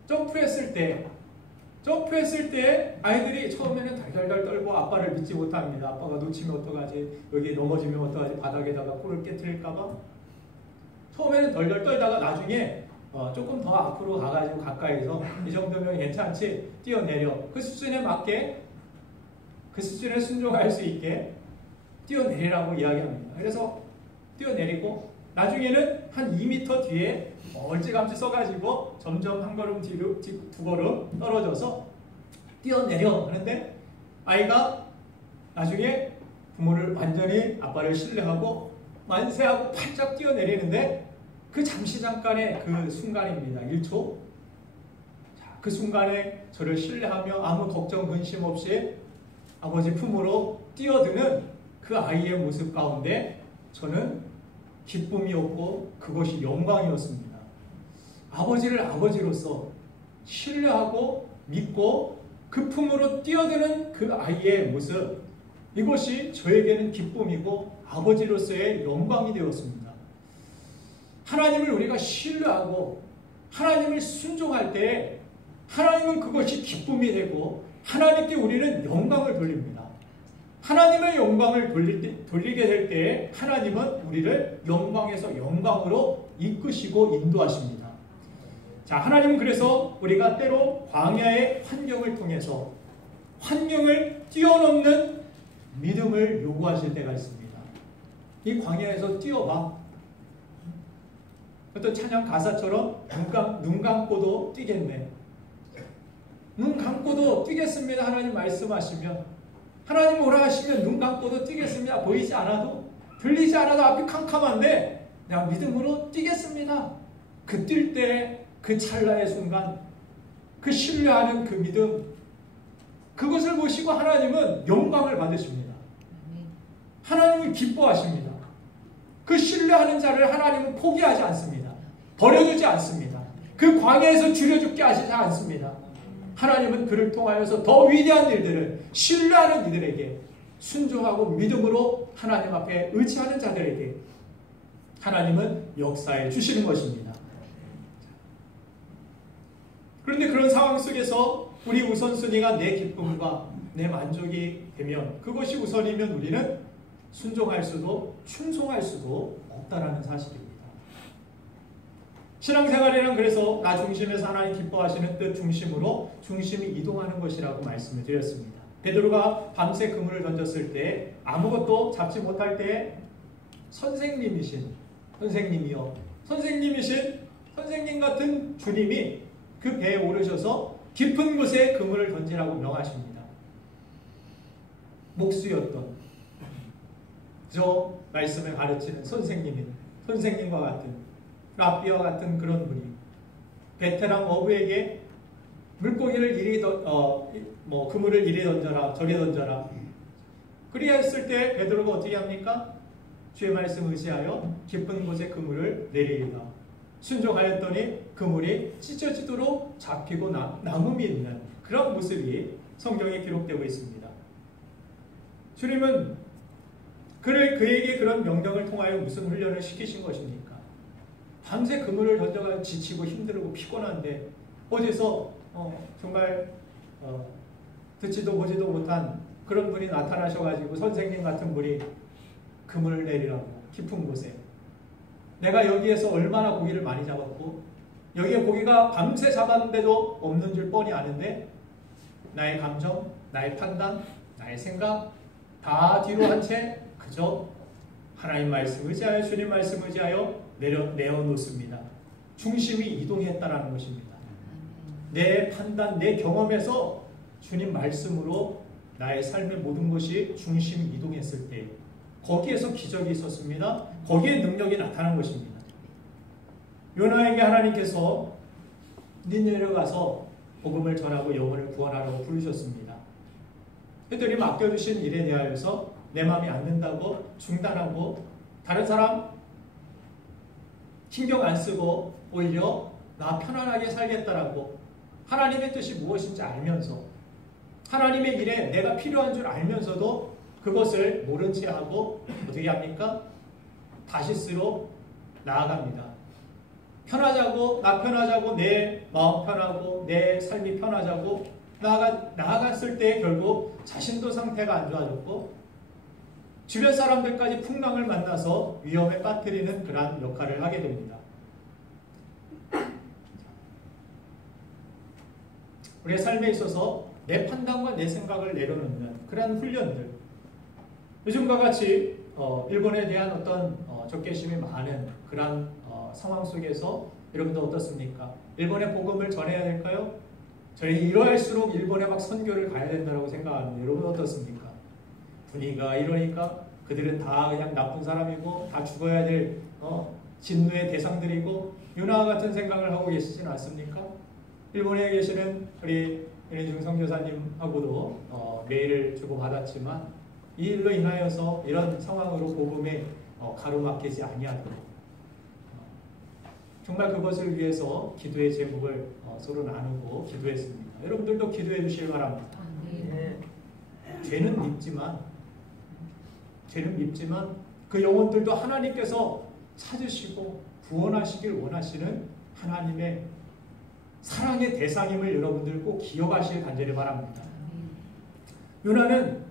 점프했을 때 아이들이 처음에는 달달달 떨고 아빠를 믿지 못합니다. 아빠가 놓치면 어떡하지, 여기 넘어지면 어떡하지, 바닥에다가 코를 깨트릴까봐 처음에는 덜덜 떨다가 나중에 조금 더 앞으로 가가지고 가까이서 이 정도면 괜찮지, 뛰어내려 그 수준에 맞게 그 수준에 순종할 수 있게 뛰어내리라고 이야기합니다. 그래서 뛰어내리고 나중에는 한 2m 뒤에 멀찌감치 써가지고 점점 한 걸음 뒤로 두 걸음 떨어져서 뛰어내려 하는데 아이가 나중에 부모를 완전히 아빠를 신뢰하고 만세하고 팔짝 뛰어내리는데 그 잠깐의 그 순간입니다. 1초. 그 순간에 저를 신뢰하며 아무 걱정 근심 없이 아버지 품으로 뛰어드는 그 아이의 모습 가운데 저는 기쁨이었고 그것이 영광이었습니다. 아버지를 아버지로서 신뢰하고 믿고 그 품으로 뛰어드는 그 아이의 모습, 이것이 저에게는 기쁨이고 아버지로서의 영광이 되었습니다. 하나님을 우리가 신뢰하고 하나님을 순종할 때 하나님은 그것이 기쁨이 되고 하나님께 우리는 영광을 돌립니다. 하나님의 영광을 돌리게 될 때 하나님은 우리를 영광에서 영광으로 이끄시고 인도하십니다. 자, 하나님은 그래서 우리가 때로 광야의 환경을 통해서 환경을 뛰어넘는 믿음을 요구하실 때가 있습니다. 이 광야에서 뛰어봐. 어떤 찬양 가사처럼 눈 감고도 뛰겠네. 눈 감고도 뛰겠습니다. 하나님 말씀하시면 하나님 오라 하시면 눈 감고도 뛰겠습니다. 보이지 않아도 들리지 않아도 앞이 캄캄한데 내가 믿음으로 뛰겠습니다. 그 뛸 때 그 찰나의 순간 그 신뢰하는 그 믿음, 그것을 보시고 하나님은 영광을 받으십니다. 하나님은 기뻐하십니다. 그 신뢰하는 자를 하나님은 포기하지 않습니다. 버려두지 않습니다. 그 광야에서 줄여 죽게 하시지 않습니다. 하나님은 그를 통하여서 더 위대한 일들을 신뢰하는 이들에게, 순종하고 믿음으로 하나님 앞에 의지하는 자들에게 하나님은 역사해 주시는 것입니다. 그런데 그런 상황 속에서 우리 우선순위가 내 기쁨과 내 만족이 되면, 그것이 우선이면 우리는 순종할 수도 충성할 수도 없다라는 사실입니다. 신앙생활이란 그래서 나 중심에서 하나님 기뻐하시는 뜻 중심으로 중심이 이동하는 것이라고 말씀을 드렸습니다. 베드로가 밤새 그물을 던졌을 때 아무것도 잡지 못할 때 선생님이신 선생님 같은 주님이 그 배에 오르셔서 깊은 곳에 그물을 던지라고 명하십니다. 목수였던 저 말씀을 가르치는 선생님과 같은 랍비와 같은 그런 분이 베테랑 어부에게 물고기를 그물을 이리 던져라 저리 던져라. 그리야 했을 때 베드로가 어떻게 합니까? 주의 말씀 의지하여 깊은 곳에 그물을 내리리다. 순종하였더니 그물이 찢어지도록 잡히고 남음이 있는 그런 모습이 성경에 기록되고 있습니다. 주님은 그에게 그런 명령을 통하여 무슨 훈련을 시키신 것입니까? 밤새 그물을 던져가 지치고 힘들고 피곤한데 어디서 정말 듣지도 보지도 못한 그런 분이 나타나셔가지고 선생님 같은 분이 그물을 내리라고 깊은 곳에 내가 여기에서 얼마나 고기를 많이 잡았고 여기에 고기가 밤새 잡았는데도 없는 줄 뻔히 아는데 나의 감정, 나의 판단, 나의 생각 다 뒤로 한 채 그저 하나님 말씀 의지하여 주님 말씀 의지하여 내어놓습니다. 중심이 이동했다라는 것입니다. 내 판단, 내 경험에서 주님 말씀으로 나의 삶의 모든 것이 중심이 이동했을 때 거기에서 기적이 있었습니다. 거기에 능력이 나타난 것입니다. 요나에게 하나님께서 니느웨로 가서 복음을 전하고 영혼을 구원하라고 부르셨습니다. 그랬더니 맡겨주신 일에 대하여서 내 마음이 안 든다고 중단하고 다른 사람 신경 안 쓰고 오히려 나 편안하게 살겠다라고 하나님의 뜻이 무엇인지 알면서 하나님의 일에 내가 필요한 줄 알면서도 그것을 모른 채 하고 어떻게 합니까? 다시스로 나아갑니다. 편하자고 나 편하자고 내 마음 편하고 내 삶이 편하자고 나아갔을 때 결국 자신도 상태가 안 좋아졌고 주변 사람들까지 풍랑을 만나서 위험에 빠뜨리는 그러한 역할을 하게 됩니다. 우리의 삶에 있어서 내 판단과 내 생각을 내려놓는 그러한 훈련들 요즘과 같이 일본에 대한 어떤 적개심이 많은 그러한 상황 속에서 여러분들 어떻습니까? 일본에 복음을 전해야 될까요? 저희 이러할수록 일본에 막 선교를 가야 된다고 생각하는데 여러분 어떻습니까? 분위기가 이러니까 그들은 다 그냥 나쁜 사람이고 다 죽어야 될 진노의 대상들이고 유나와 같은 생각을 하고 계시진 않습니까? 일본에 계시는 우리 윤혜중 선교사님하고도 메일을 주고받았지만 이 일로 인하여서 이런 상황으로 복음에 가로막히지 아니하도록 정말 그것을 위해서 기도의 제목을 서로 나누고 기도했습니다. 여러분들도 기도해 주시기 바랍니다. 죄는 밉지만 그 영혼들도 하나님께서 찾으시고 구원하시길 원하시는 하나님의 사랑의 대상임을 여러분들 꼭 기억하시길 간절히 바랍니다. 요나는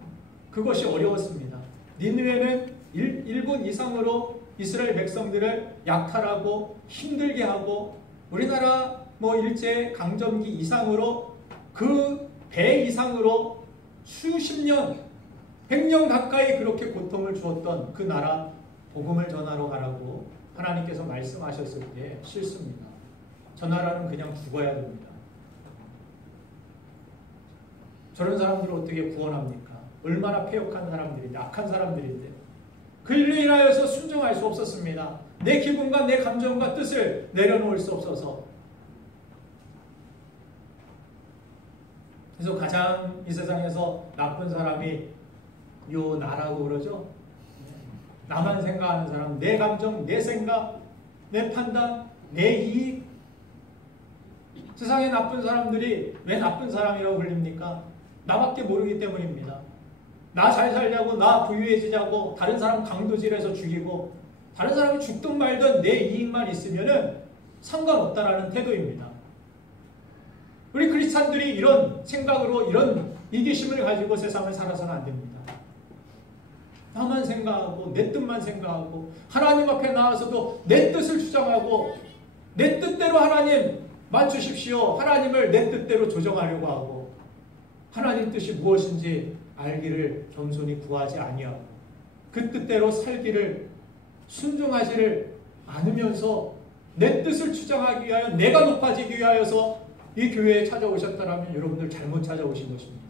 그것이 어려웠습니다. 니느웨는 1분 이상으로 이스라엘 백성들을 약탈하고 힘들게 하고 우리나라 일제 강점기 이상으로 그 배 이상으로 수십 년 100년 가까이 그렇게 고통을 주었던 그 나라 복음을 전하러 가라고 하나님께서 말씀하셨을 때 싫습니다. 저 나라는 그냥 죽어야 됩니다. 저런 사람들을 어떻게 구원합니까? 얼마나 패역한 사람들인데 악한 사람들인데 그 일로 인하여서 순종할 수 없었습니다. 내 기분과 내 감정과 뜻을 내려놓을 수 없어서 그래서 가장 이 세상에서 나쁜 사람이 요 나라고 그러죠. 나만 생각하는 사람, 내 감정, 내 생각, 내 판단, 내 이익. 세상에 나쁜 사람들이 왜 나쁜 사람이라고 불립니까? 나밖에 모르기 때문입니다. 나 잘 살자고, 나 부유해지자고, 다른 사람 강도질해서 죽이고, 다른 사람이 죽든 말든 내 이익만 있으면은 상관없다라는 태도입니다. 우리 크리스찬들이 이런 생각으로 이런 이기심을 가지고 세상을 살아서는 안 됩니다. 나만 생각하고 내 뜻만 생각하고 하나님 앞에 나와서도 내 뜻을 주장하고 내 뜻대로 하나님 맞추십시오. 하나님을 내 뜻대로 조정하려고 하고 하나님 뜻이 무엇인지 알기를 겸손히 구하지 아니하고 그 뜻대로 살기를 순종하지를 않으면서 내 뜻을 주장하기 위하여 내가 높아지기 위하여서 이 교회에 찾아오셨다면 여러분들 잘못 찾아오신 것입니다.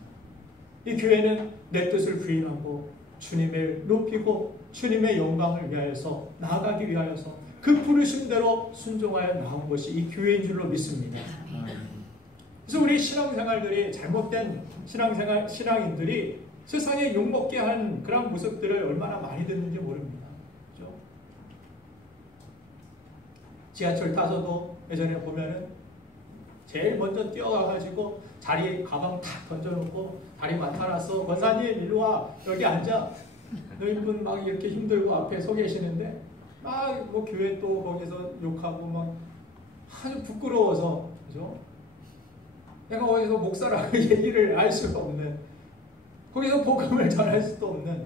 이 교회는 내 뜻을 부인하고 주님을 높이고 주님의 영광을 위하여서 나아가기 위하여서 그 부르심대로 순종하여 나온 것이 이 교회인 줄로 믿습니다. 그래서 우리 신앙생활들이 잘못된 신앙인들이 세상에 욕먹게 한 그런 모습들을 얼마나 많이 듣는지 모릅니다. 그렇죠? 지하철 타서도 예전에 보면은 제일 먼저 뛰어가가지고 자리에 가방 탁 던져놓고 다리 맡아놨어. 권사님 일로 와. 여기 앉아. 너희분 막 이렇게 힘들고 앞에 서 계시는데 막 뭐 교회 또 거기서 욕하고 막 아주 부끄러워서 그죠? 내가 거기서 목사라고 얘기를 알 수가 없는 거기서 복음을 전할 수도 없는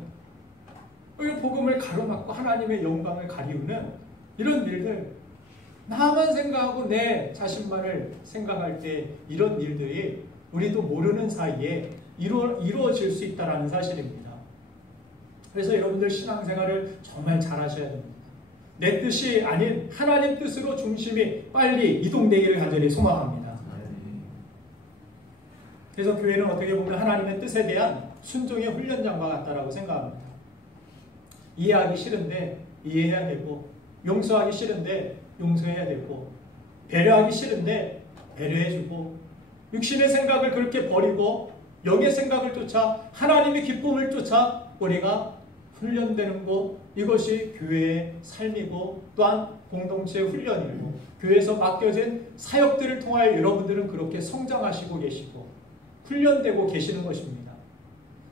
거기서 복음을 가로막고 하나님의 영광을 가리우는 이런 일들 나만 생각하고 내 자신만을 생각할 때 이런 일들이 우리도 모르는 사이에 이루어질 수 있다는 사실입니다. 그래서 여러분들 신앙생활을 정말 잘 하셔야 됩니다. 내 뜻이 아닌 하나님 뜻으로 중심이 빨리 이동되기를 간절히 소망합니다. 그래서 교회는 어떻게 보면 하나님의 뜻에 대한 순종의 훈련장과 같다라고 생각합니다. 이해하기 싫은데 이해해야 되고 용서하기 싫은데 용서해야 되고 배려하기 싫은데 배려해주고 육신의 생각을 그렇게 버리고 영의 생각을 쫓아 하나님의 기쁨을 쫓아 우리가 훈련되는 것 이것이 교회의 삶이고 또한 공동체의 훈련이고 교회에서 맡겨진 사역들을 통하여 여러분들은 그렇게 성장하시고 계시고 훈련되고 계시는 것입니다.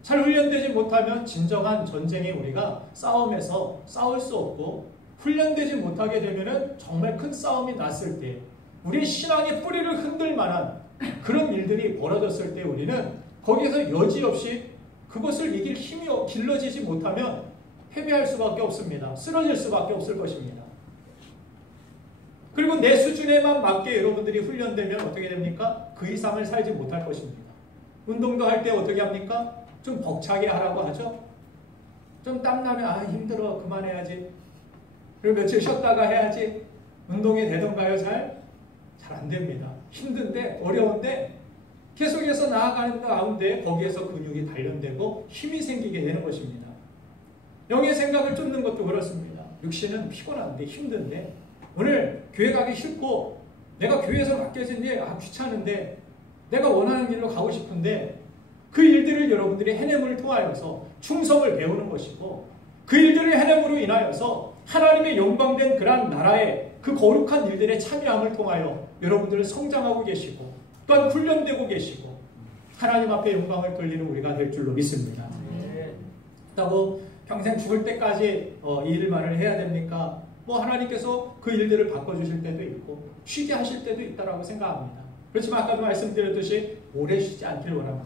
잘 훈련되지 못하면 진정한 전쟁에 우리가 싸움에서 싸울 수 없고 훈련되지 못하게 되면 정말 큰 싸움이 났을 때 우리 신앙의 뿌리를 흔들 만한 그런 일들이 벌어졌을 때 우리는 거기에서 여지없이 그것을 이길 힘이 길러지지 못하면 패배할 수밖에 없습니다. 쓰러질 수밖에 없을 것입니다. 그리고 내 수준에만 맞게 여러분들이 훈련되면 어떻게 됩니까? 그 이상을 살지 못할 것입니다. 운동도 할 때 어떻게 합니까? 좀 벅차게 하라고 하죠. 좀 땀나면 아 힘들어 그만해야지. 그리고 며칠 쉬었다가 해야지. 운동이 되던가요? 잘 안 됩니다. 힘든데 어려운데 계속해서 나아가는 가운데 거기에서 근육이 단련되고 힘이 생기게 되는 것입니다. 영의 생각을 쫓는 것도 그렇습니다. 육신은 피곤한데 힘든데 오늘 교회 가기 싫고 내가 교회에서 맡겨진 일 귀찮은데 내가 원하는 길로 가고 싶은데 그 일들을 여러분들이 해냄을 통하여서 충성을 배우는 것이고 그 일들을 해냄으로 인하여서 하나님의 영광된 그러한 나라의 그 거룩한 일들에 참여함을 통하여 여러분들은 성장하고 계시고 또한 훈련되고 계시고 하나님 앞에 영광을 돌리는 우리가 될 줄로 믿습니다. 그렇다고 평생 죽을 때까지 이 일만을 해야 됩니까? 뭐 하나님께서 그 일들을 바꿔주실 때도 있고 쉬게 하실 때도 있다라고 생각합니다. 그렇지만 아까도 말씀드렸듯이 오래 쉬지 않길 원합니다.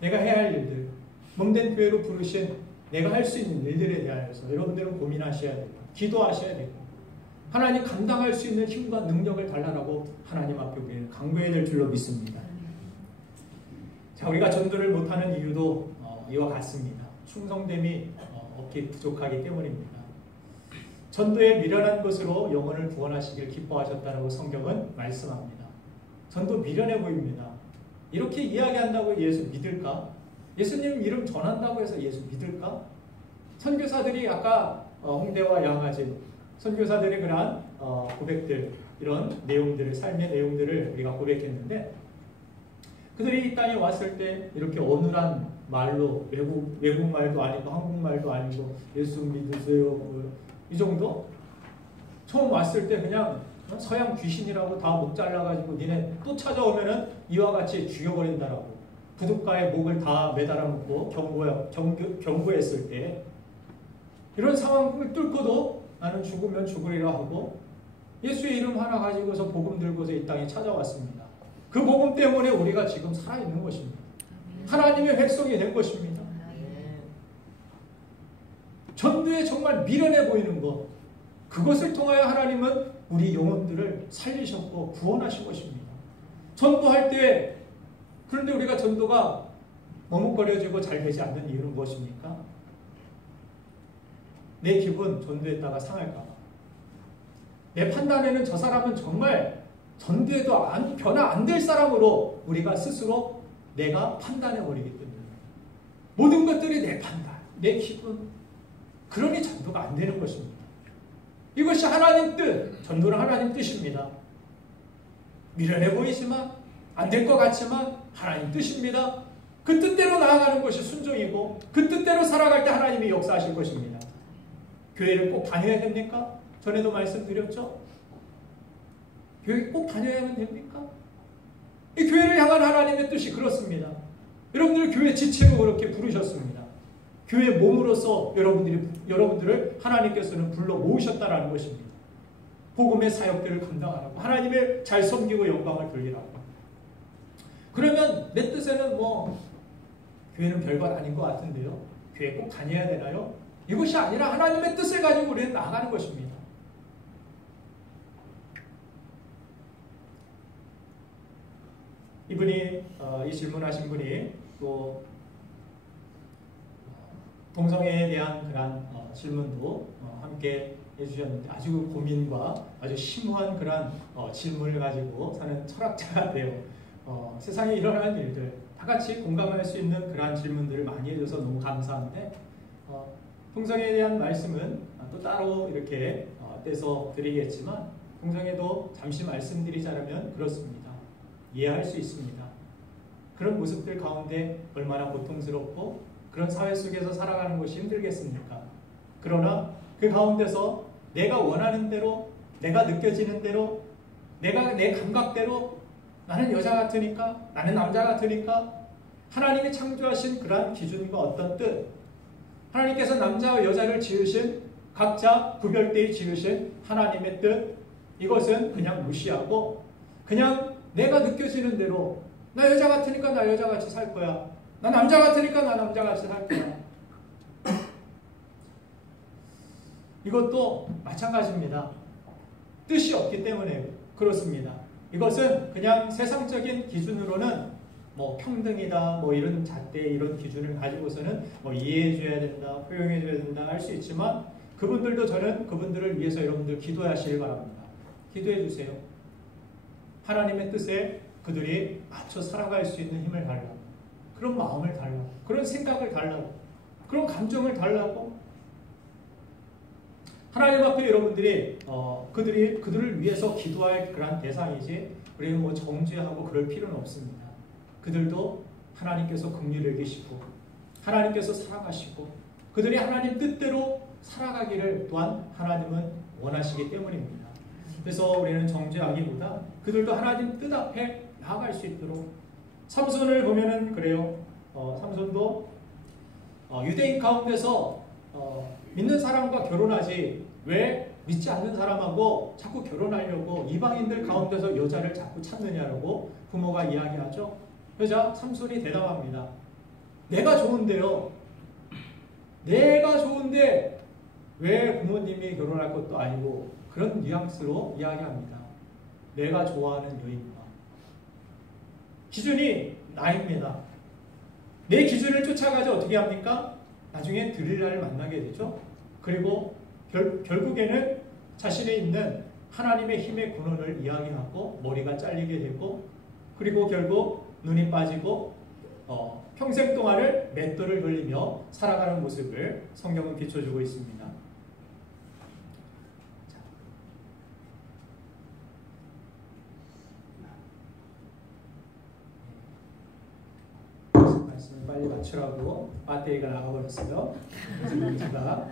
내가 해야 할 일들, 몸된 교회로 부르신 내가 할 수 있는 일들에 대하여서 여러분들은 고민하셔야 되고 기도하셔야 되고 하나님 감당할 수 있는 힘과 능력을 달라라고 하나님 앞에 우리는 강구해야 될 줄로 믿습니다. 자, 우리가 전도를 못하는 이유도 이와 같습니다. 충성됨이 부족하기 때문입니다. 전도에 미련한 것으로 영혼을 구원하시길 기뻐하셨다고 성경은 말씀합니다. 전도 미련해 보입니다. 이렇게 이야기한다고 예수 믿을까? 예수님 이름 전한다고 해서 예수 믿을까? 선교사들이 아까 홍대와 양아진 선교사들의 그러한 고백들 이런 내용들을 삶의 내용들을 우리가 고백했는데 그들이 이 땅에 왔을 때 이렇게 어눌한 말로 외국말도 아니고 한국말도 아니고 예수 믿으세요 이 정도? 처음 왔을 때 그냥 서양 귀신이라고 다 목 잘라가지고 니네 또 찾아오면은 이와 같이 죽여버린다라고 부둣가에 목을 다 매달아 놓고 경고했을 때 이런 상황을 뚫고도 나는 죽으면 죽으리라 하고 예수의 이름 하나 가지고서 복음 들고서 이 땅에 찾아왔습니다. 그 복음 때문에 우리가 지금 살아있는 것입니다. 하나님의 백성이 된 것입니다. 전도에 정말 미련해 보이는 것 그것을 통하여 하나님은 우리 영혼들을 살리셨고 구원하신 것입니다. 전도할 때 그런데 우리가 전도가 머뭇거려지고 잘 되지 않는 이유는 무엇입니까? 내 기분 전도했다가 상할까 봐. 내 판단에는 저 사람은 정말 전도해도 변화 안 될 사람으로 우리가 스스로 내가 판단해버리기 때문에 모든 것들이 내 판단, 내 기분, 그러니 전도가 안 되는 것입니다. 이것이 하나님 뜻, 전도는 하나님 뜻입니다. 미련해 보이지만 안 될 것 같지만 하나님 뜻입니다. 그 뜻대로 나아가는 것이 순종이고 그 뜻대로 살아갈 때 하나님이 역사하실 것입니다. 교회를 꼭 다녀야 됩니까? 전에도 말씀드렸죠? 교회 꼭 다녀야만 됩니까? 이 교회를 향한 하나님의 뜻이 그렇습니다. 여러분들 교회 지체로 그렇게 부르셨습니다. 교회 몸으로서 여러분들을 하나님께서는 불러 모으셨다라는 것입니다. 복음의 사역들을 감당하라고, 하나님을 잘 섬기고 영광을 돌리라고. 그러면 내 뜻에는 교회는 별것 아닌 것 같은데요. 교회 꼭 다녀야 되나요? 이것이 아니라 하나님의 뜻을 가지고 우리는 나아가는 것입니다. 이분이 이 질문하신 분이 또 동성애에 대한 그런 질문도 함께 해주셨는데 아주 고민과 아주 심오한 그런 질문을 가지고 사는 철학자가 돼요. 세상에 일어나는 일들 다 같이 공감할 수 있는 그러한 질문들을 많이 해줘서 너무 감사한데 동성애에 대한 말씀은 또 따로 이렇게 떼서 드리겠지만 동성애도 잠시 말씀드리자면 그렇습니다. 이해할 수 있습니다. 그런 모습들 가운데 얼마나 고통스럽고 그런 사회 속에서 살아가는 것이 힘들겠습니까? 그러나 그 가운데서 내가 원하는 대로, 내가 느껴지는 대로, 내가 내 감각대로 나는 여자 같으니까, 나는 남자 같으니까 하나님이 창조하신 그러한 기준과 어떤 뜻, 하나님께서 남자와 여자를 지으신 각자 구별되이 지으신 하나님의 뜻, 이것은 그냥 무시하고 그냥 내가 느껴지는 대로 나 여자 같으니까 나 여자같이 살 거야. 나 남자 같으니까 나 남자같이 살 거야. 이것도 마찬가지입니다. 뜻이 없기 때문에 그렇습니다. 이것은 그냥 세상적인 기준으로는 평등이다, 이런 잣대, 이런 기준을 가지고서는 이해해줘야 된다, 포용해줘야 된다 할 수 있지만 그분들도 저는 그분들을 위해서 여러분들 기도하시길 바랍니다. 기도해 주세요. 하나님의 뜻에 그들이 맞춰 살아갈 수 있는 힘을 달라고, 그런 마음을 달라고, 그런 생각을 달라고, 그런 감정을 달라고. 하나님 앞에 여러분들이 그들을 위해서 기도할 그런 대상이지 우리는 정죄하고 그럴 필요는 없습니다. 그들도 하나님께서 긍휼을 여기시고 하나님께서 사랑하시고 그들이 하나님 뜻대로 살아가기를 또한 하나님은 원하시기 때문입니다. 그래서 우리는 정죄하기보다 그들도 하나님 뜻 앞에 나아갈 수 있도록. 삼손을 보면은 그래요. 삼손도 유대인 가운데서 믿는 사람과 결혼하지 왜 믿지 않는 사람하고 자꾸 결혼하려고 이방인들 가운데서 여자를 자꾸 찾느냐라고 부모가 이야기하죠. 그러자 삼손이 대답합니다. 내가 좋은데요. 내가 좋은데 왜 부모님이 결혼할 것도 아니고, 그런 뉘앙스로 이야기합니다. 내가 좋아하는 여인과. 기준이 나입니다. 내 기준을 쫓아가지 어떻게 합니까? 나중에 드릴라를 만나게 되죠. 그리고 결국에는 자신에 있는 하나님의 힘의 근원을 이야기하고 머리가 잘리게 되고, 그리고 결국 눈이 빠지고 평생 동안을 맷돌을 돌리며 살아가는 모습을 성경은 비춰주고 있습니다. 말씀을 빨리 맞추라고 배터리가 나가버렸어요. 그래서 제가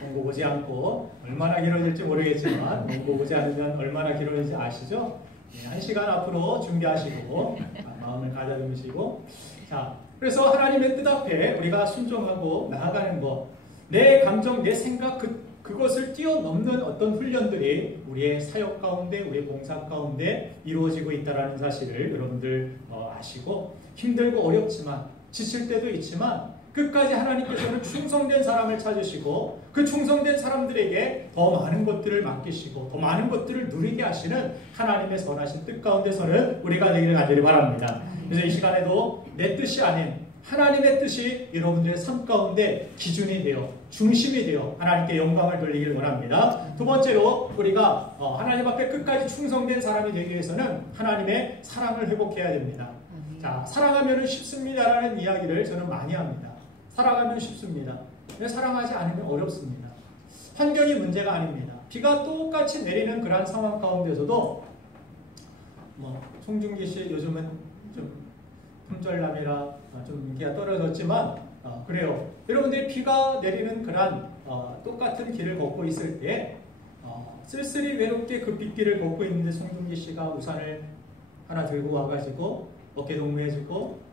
원고 보지 않고 얼마나 길어질지 모르겠지만 원고 보지 않으면 얼마나 길어질지 아시죠? 1시간 앞으로 준비하시고 마음을 가다듬으시고. 자, 그래서 하나님의 뜻 앞에 우리가 순종하고 나아가는 것, 내 감정, 내 생각, 그것을 뛰어넘는 어떤 훈련들이 우리의 사역 가운데, 우리의 봉사 가운데 이루어지고 있다는 사실을 여러분들 아시고, 힘들고 어렵지만 지칠 때도 있지만 끝까지 하나님께서는 충성된 사람을 찾으시고 그 충성된 사람들에게 더 많은 것들을 맡기시고 더 많은 것들을 누리게 하시는 하나님의 선하신 뜻 가운데서는 우리가 되기를 간절히 바랍니다. 그래서 이 시간에도 내 뜻이 아닌 하나님의 뜻이 여러분들의 삶 가운데 기준이 되어 중심이 되어 하나님께 영광을 돌리기를 원합니다. 두 번째로 우리가 하나님 앞에 끝까지 충성된 사람이 되기 위해서는 하나님의 사랑을 회복해야 됩니다. 자, 사랑하면 쉽습니다라는 이야기를 저는 많이 합니다. 사랑하면 쉽습니다. 근데 사랑하지 않으면 어렵습니다. 환경이 문제가 아닙니다. 비가 똑같이 내리는 그러한 상황 가운데서도 송중기 씨 요즘은 좀 품절남이라 좀 인기가 떨어졌지만 그래요. 여러분들이 비가 내리는 그러한 똑같은 길을 걷고 있을 때 쓸쓸히 외롭게 그 빗길을 걷고 있는데 송중기 씨가 우산을 하나 들고 와가지고 어깨 동무해주고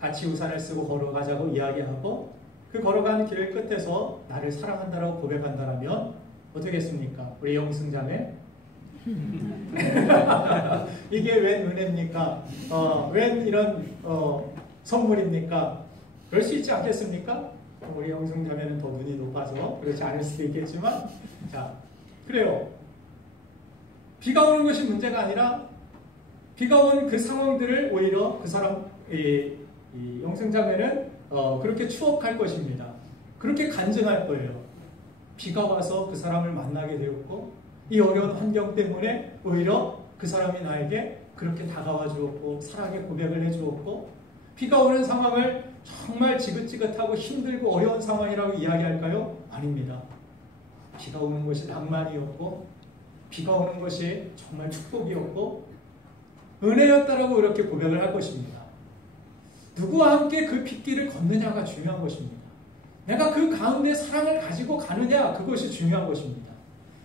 같이 우산을 쓰고 걸어가자고 이야기하고 그 걸어가는 길 끝에서 나를 사랑한다라고 고백한다면 어떻겠습니까? 우리 영승자매 이게 웬 은혜입니까? 웬 이런 선물입니까? 그럴 수 있지 않겠습니까? 우리 영승자매는 더 눈이 높아서 그렇지 않을 수도 있겠지만 자, 그래요. 비가 오는 것이 문제가 아니라 비가 온 그 상황들을 오히려 그 사람 이 영생자매는 그렇게 추억할 것입니다. 그렇게 간증할 거예요. 비가 와서 그 사람을 만나게 되었고 이 어려운 환경 때문에 오히려 그 사람이 나에게 그렇게 다가와 주었고 사랑의 고백을 해주었고 비가 오는 상황을 정말 지긋지긋하고 힘들고 어려운 상황이라고 이야기할까요? 아닙니다. 비가 오는 것이 낭만이었고 비가 오는 것이 정말 축복이었고 은혜였다라고 그렇게 고백을 할 것입니다. 누구와 함께 그 빗길을 걷느냐가 중요한 것입니다. 내가 그 가운데 사랑을 가지고 가느냐 그것이 중요한 것입니다.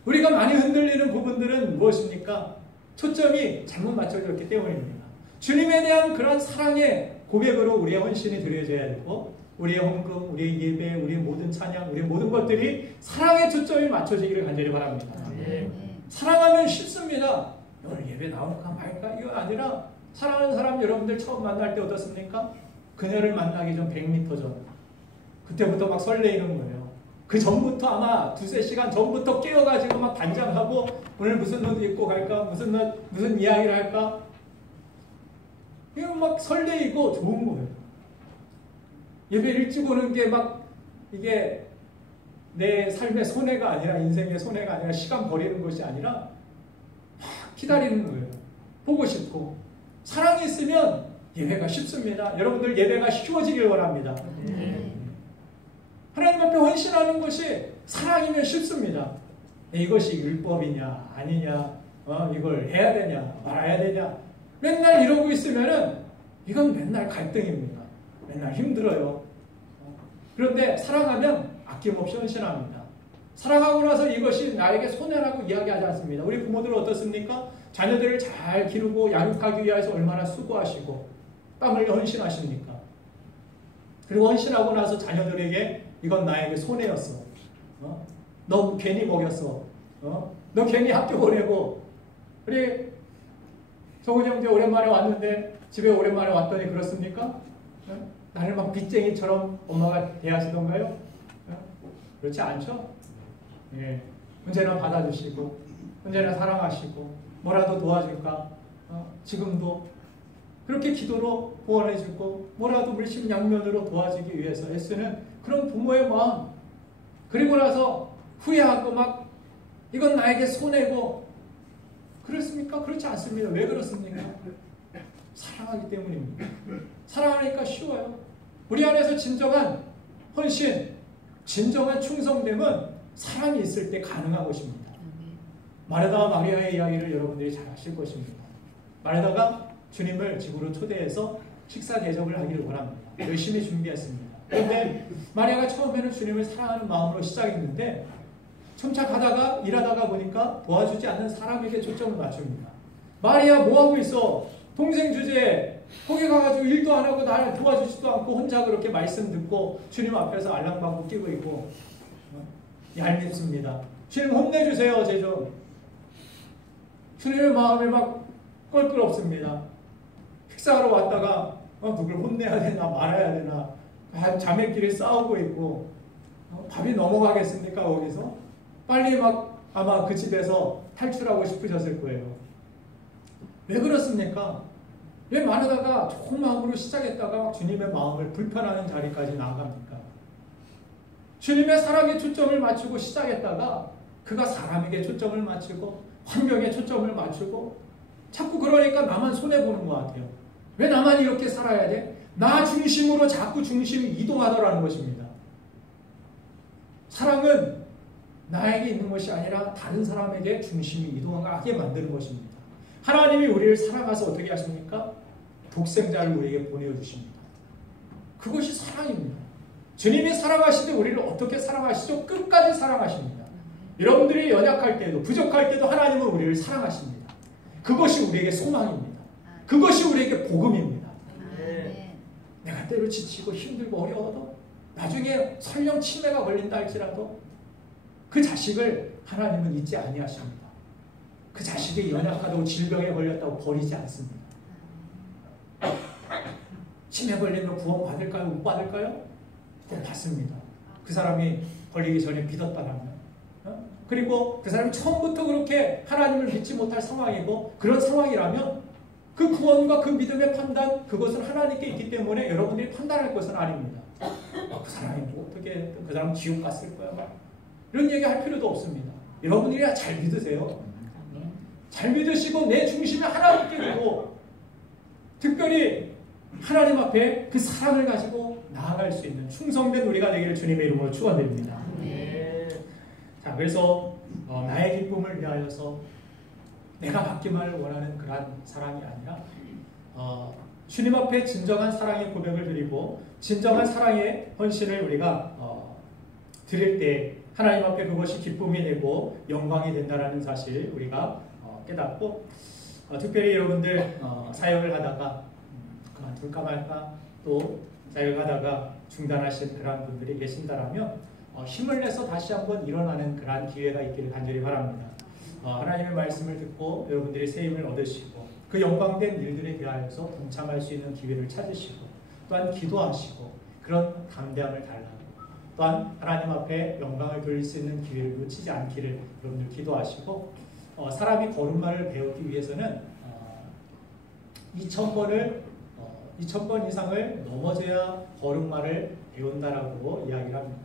우리가 많이 흔들리는 부분들은 무엇입니까? 초점이 잘못 맞춰져 있기 때문입니다. 주님에 대한 그런 사랑의 고백으로 우리의 헌신이 드려져야 되고 우리의 헌금, 우리의 예배, 우리의 모든 찬양, 우리의 모든 것들이 사랑의 초점이 맞춰지기를 간절히 바랍니다. 사랑하면 쉽습니다. 오늘 예배 나올까 말까 이거 아니라 사랑하는 사람 여러분들 처음 만날 때 어떻습니까? 그녀를 만나기 전 100m 전 그때부터 막 설레이는 거예요. 그 전부터 아마 두세 시간 전부터 깨어가지고 막 단장하고 오늘 무슨 옷 입고 갈까? 무슨 이야기를 할까? 이거 막 설레이고 좋은 거예요. 예배 일찍 오는 게 막 이게 내 삶의 손해가 아니라 인생의 손해가 아니라 시간 버리는 것이 아니라 막 기다리는 거예요. 보고 싶고 사랑이 있으면 예배가 쉽습니다. 여러분들 예배가 쉬워지길 원합니다. 하나님 앞에 헌신하는 것이 사랑이면 쉽습니다. 이것이 율법이냐 아니냐 이걸 해야 되냐 말아야 되냐 맨날 이러고 있으면은 이건 맨날 갈등입니다. 맨날 힘들어요. 그런데 사랑하면 아낌없이 헌신합니다. 사랑하고 나서 이것이 나에게 손해라고 이야기하지 않습니다. 우리 부모들은 어떻습니까? 자녀들을 잘 기르고 양육하기 위해서 얼마나 수고하시고 땀을 헌신하십니까? 그리고 헌신하고 나서 자녀들에게 이건 나에게 손해였어. 너 괜히 먹였어. 너 괜히 학교 보내고 우리 성훈이 형제 오랜만에 왔는데 집에 오랜만에 왔더니 그렇습니까? 나를 막 빚쟁이처럼 엄마가 대하시던가요? 그렇지 않죠? 예. 언제나 받아주시고 언제나 사랑하시고 뭐라도 도와줄까? 지금도 그렇게 기도로 구원해주고 뭐라도 물심양면으로 도와주기 위해서 애쓰는 그런 부모의 마음. 그리고 나서 후회하고 막 이건 나에게 손해고 그렇습니까? 그렇지 않습니다. 왜 그렇습니까? 사랑하기 때문입니다. 사랑하니까 쉬워요. 우리 안에서 진정한 헌신, 진정한 충성됨은 사랑이 있을 때 가능한 것입니다. 마르다와 마리아의 이야기를 여러분들이 잘 아실 것입니다. 마르다가 주님을 집으로 초대해서 식사 대접을 하기를 원합니다. 열심히 준비했습니다. 그런데 마리아가 처음에는 주님을 사랑하는 마음으로 시작했는데 점차 가다가 일하다가 보니까 도와주지 않는 사람에게 초점을 맞춥니다. 마리아 뭐하고 있어? 동생 주제에 거기 가가지고 일도 안 하고 나를 도와주지도 않고 혼자 그렇게 말씀 듣고 주님 앞에서 알랑방구 끼고 있고 얄밉습니다. 주님 혼내주세요. 제 좀. 주님의 마음에 막 껄끄럽습니다. 식사하러 왔다가 누굴 혼내야 되나 말아야 되나 자매끼리 싸우고 있고 밥이 넘어가겠습니까? 거기서 빨리 막 아마 그 집에서 탈출하고 싶으셨을 거예요. 왜 그렇습니까? 왜 마르다가 좋은 마음으로 시작했다가 주님의 마음을 불편하는 자리까지 나아갑니까? 주님의 사랑에 초점을 맞추고 시작했다가 그가 사람에게 초점을 맞추고 환경에 초점을 맞추고 자꾸 그러니까 나만 손해보는 것 같아요. 왜 나만 이렇게 살아야 돼? 나 중심으로 자꾸 중심이 이동하더라는 것입니다. 사랑은 나에게 있는 것이 아니라 다른 사람에게 중심이 이동하게 만드는 것입니다. 하나님이 우리를 사랑하셔서 어떻게 하십니까? 독생자를 우리에게 보내주십니다. 그것이 사랑입니다. 주님이 사랑하시되 우리를 어떻게 사랑하시죠? 끝까지 사랑하십니다. 여러분들이 연약할 때도 부족할 때도 하나님은 우리를 사랑하십니다. 그것이 우리에게 소망입니다. 그것이 우리에게 복음입니다. 내가 때로 지치고 힘들고 어려워도 나중에 설령 치매가 걸린다 할지라도 그 자식을 하나님은 잊지 아니하십니다. 그 자식이 연약하다고 질병에 걸렸다고 버리지 않습니다. 치매 걸리면 구원 받을까요? 못 받을까요? 꼭 받습니다. 그 사람이 걸리기 전에 믿었다라면. 그리고 그 사람이 처음부터 그렇게 하나님을 믿지 못할 상황이고 그런 상황이라면 그 구원과 그 믿음의 판단, 그것은 하나님께 있기 때문에 여러분들이 판단할 것은 아닙니다. 그 사람이 뭐 어떻게 그 사람 지옥 갔을 거야. 이런 얘기 할 필요도 없습니다. 여러분들이 잘 믿으세요. 잘 믿으시고 내 중심에 하나님께 두고 특별히 하나님 앞에 그 사랑을 가지고 나아갈 수 있는 충성된 우리가 되기를 주님의 이름으로 축원드립니다. 자, 그래서 나의 기쁨을 위하여서 내가 받기만을 원하는 그러한 사랑이 아니라 주님 앞에 진정한 사랑의 고백을 드리고 진정한 사랑의 헌신을 우리가 드릴 때 하나님 앞에 그것이 기쁨이 되고 영광이 된다는 사실 우리가 깨닫고 특별히 여러분들 사역을 하다가 그만둘까 말까 또 사역을 하다가 중단하신 그런 분들이 계신다라면 힘을 내서 다시 한번 일어나는 그러한 기회가 있기를 간절히 바랍니다. 하나님의 말씀을 듣고 여러분들이 새 힘을 얻으시고 그 영광된 일들에 대하여서 동참할 수 있는 기회를 찾으시고 또한 기도하시고 그런 담대함을 달라고 또한 하나님 앞에 영광을 돌릴 수 있는 기회를 놓치지 않기를 여러분들 기도하시고 사람이 걸음마를 배우기 위해서는 2000번 이상을 넘어져야 걸음마를 배운다라고 이야기를 합니다.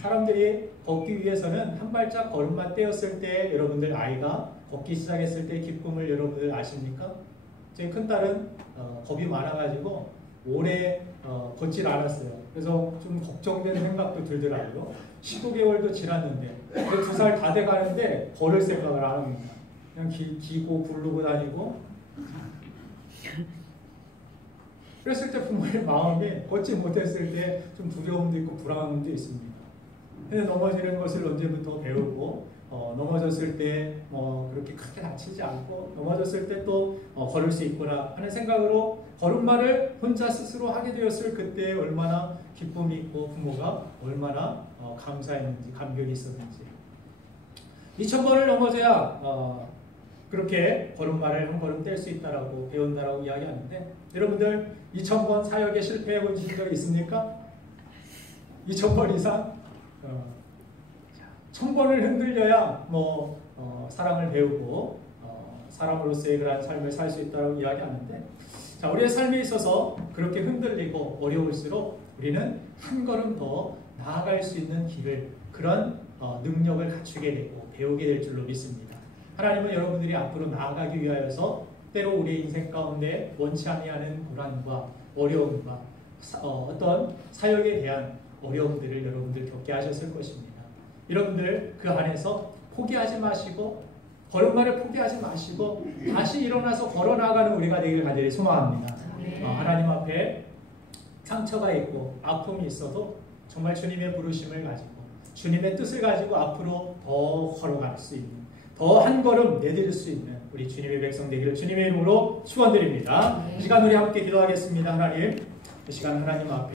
사람들이 걷기 위해서는 한 발짝 걸음마 떼었을 때 여러분들 아이가 걷기 시작했을 때 기쁨을 여러분들 아십니까? 제 큰딸은 겁이 많아가지고 오래 걷질 않았어요. 그래서 좀 걱정되는 생각도 들더라고요. 15개월도 지났는데 2살 다 돼가는데 걸을 생각을 안 합니다. 그냥 기고 굴르고 다니고 그랬을 때 부모의 마음이 걷지 못했을 때 좀 두려움도 있고 불안함도 있습니다. 근데 넘어지는 것을 언제부터 배우고 넘어졌을 때 그렇게 크게 다치지 않고 넘어졌을 때 또 걸을 수 있구나 하는 생각으로 걸음마를 혼자 스스로 하게 되었을 그때 얼마나 기쁨이 있고 부모가 얼마나 감사했는지 감격이 있었는지 2000번을 넘어져야 그렇게 걸음마를 한 걸음 뗄 수 있다라고 배운다라고 이야기하는데 여러분들 2000번 사역에 실패해 보신 적 있습니까? 2000번 이상? 1000번을 흔들려야 사랑을 배우고 사람으로서의 그러한 삶을 살 수 있다고 이야기하는데 자, 우리의 삶에 있어서 그렇게 흔들리고 어려울수록 우리는 한 걸음 더 나아갈 수 있는 길을 그런 능력을 갖추게 되고 배우게 될 줄로 믿습니다. 하나님은 여러분들이 앞으로 나아가기 위하여서 때로 우리의 인생 가운데 원치 아니하는 불안과 어려움과 어떤 사역에 대한 어려움들을 여러분들 겪게 하셨을 것입니다. 여러분들 그 안에서 포기하지 마시고 걸음마를 포기하지 마시고 다시 일어나서 걸어나가는 우리가 되기를 간절히 소망합니다. 하나님 앞에 상처가 있고 아픔이 있어도 정말 주님의 부르심을 가지고 주님의 뜻을 가지고 앞으로 더 걸어갈 수 있는 더 한 걸음 내디딜 수 있는 우리 주님의 백성 되기를 주님의 이름으로 축원드립니다. 이 시간 우리 함께 기도하겠습니다. 하나님, 이 시간 하나님 앞에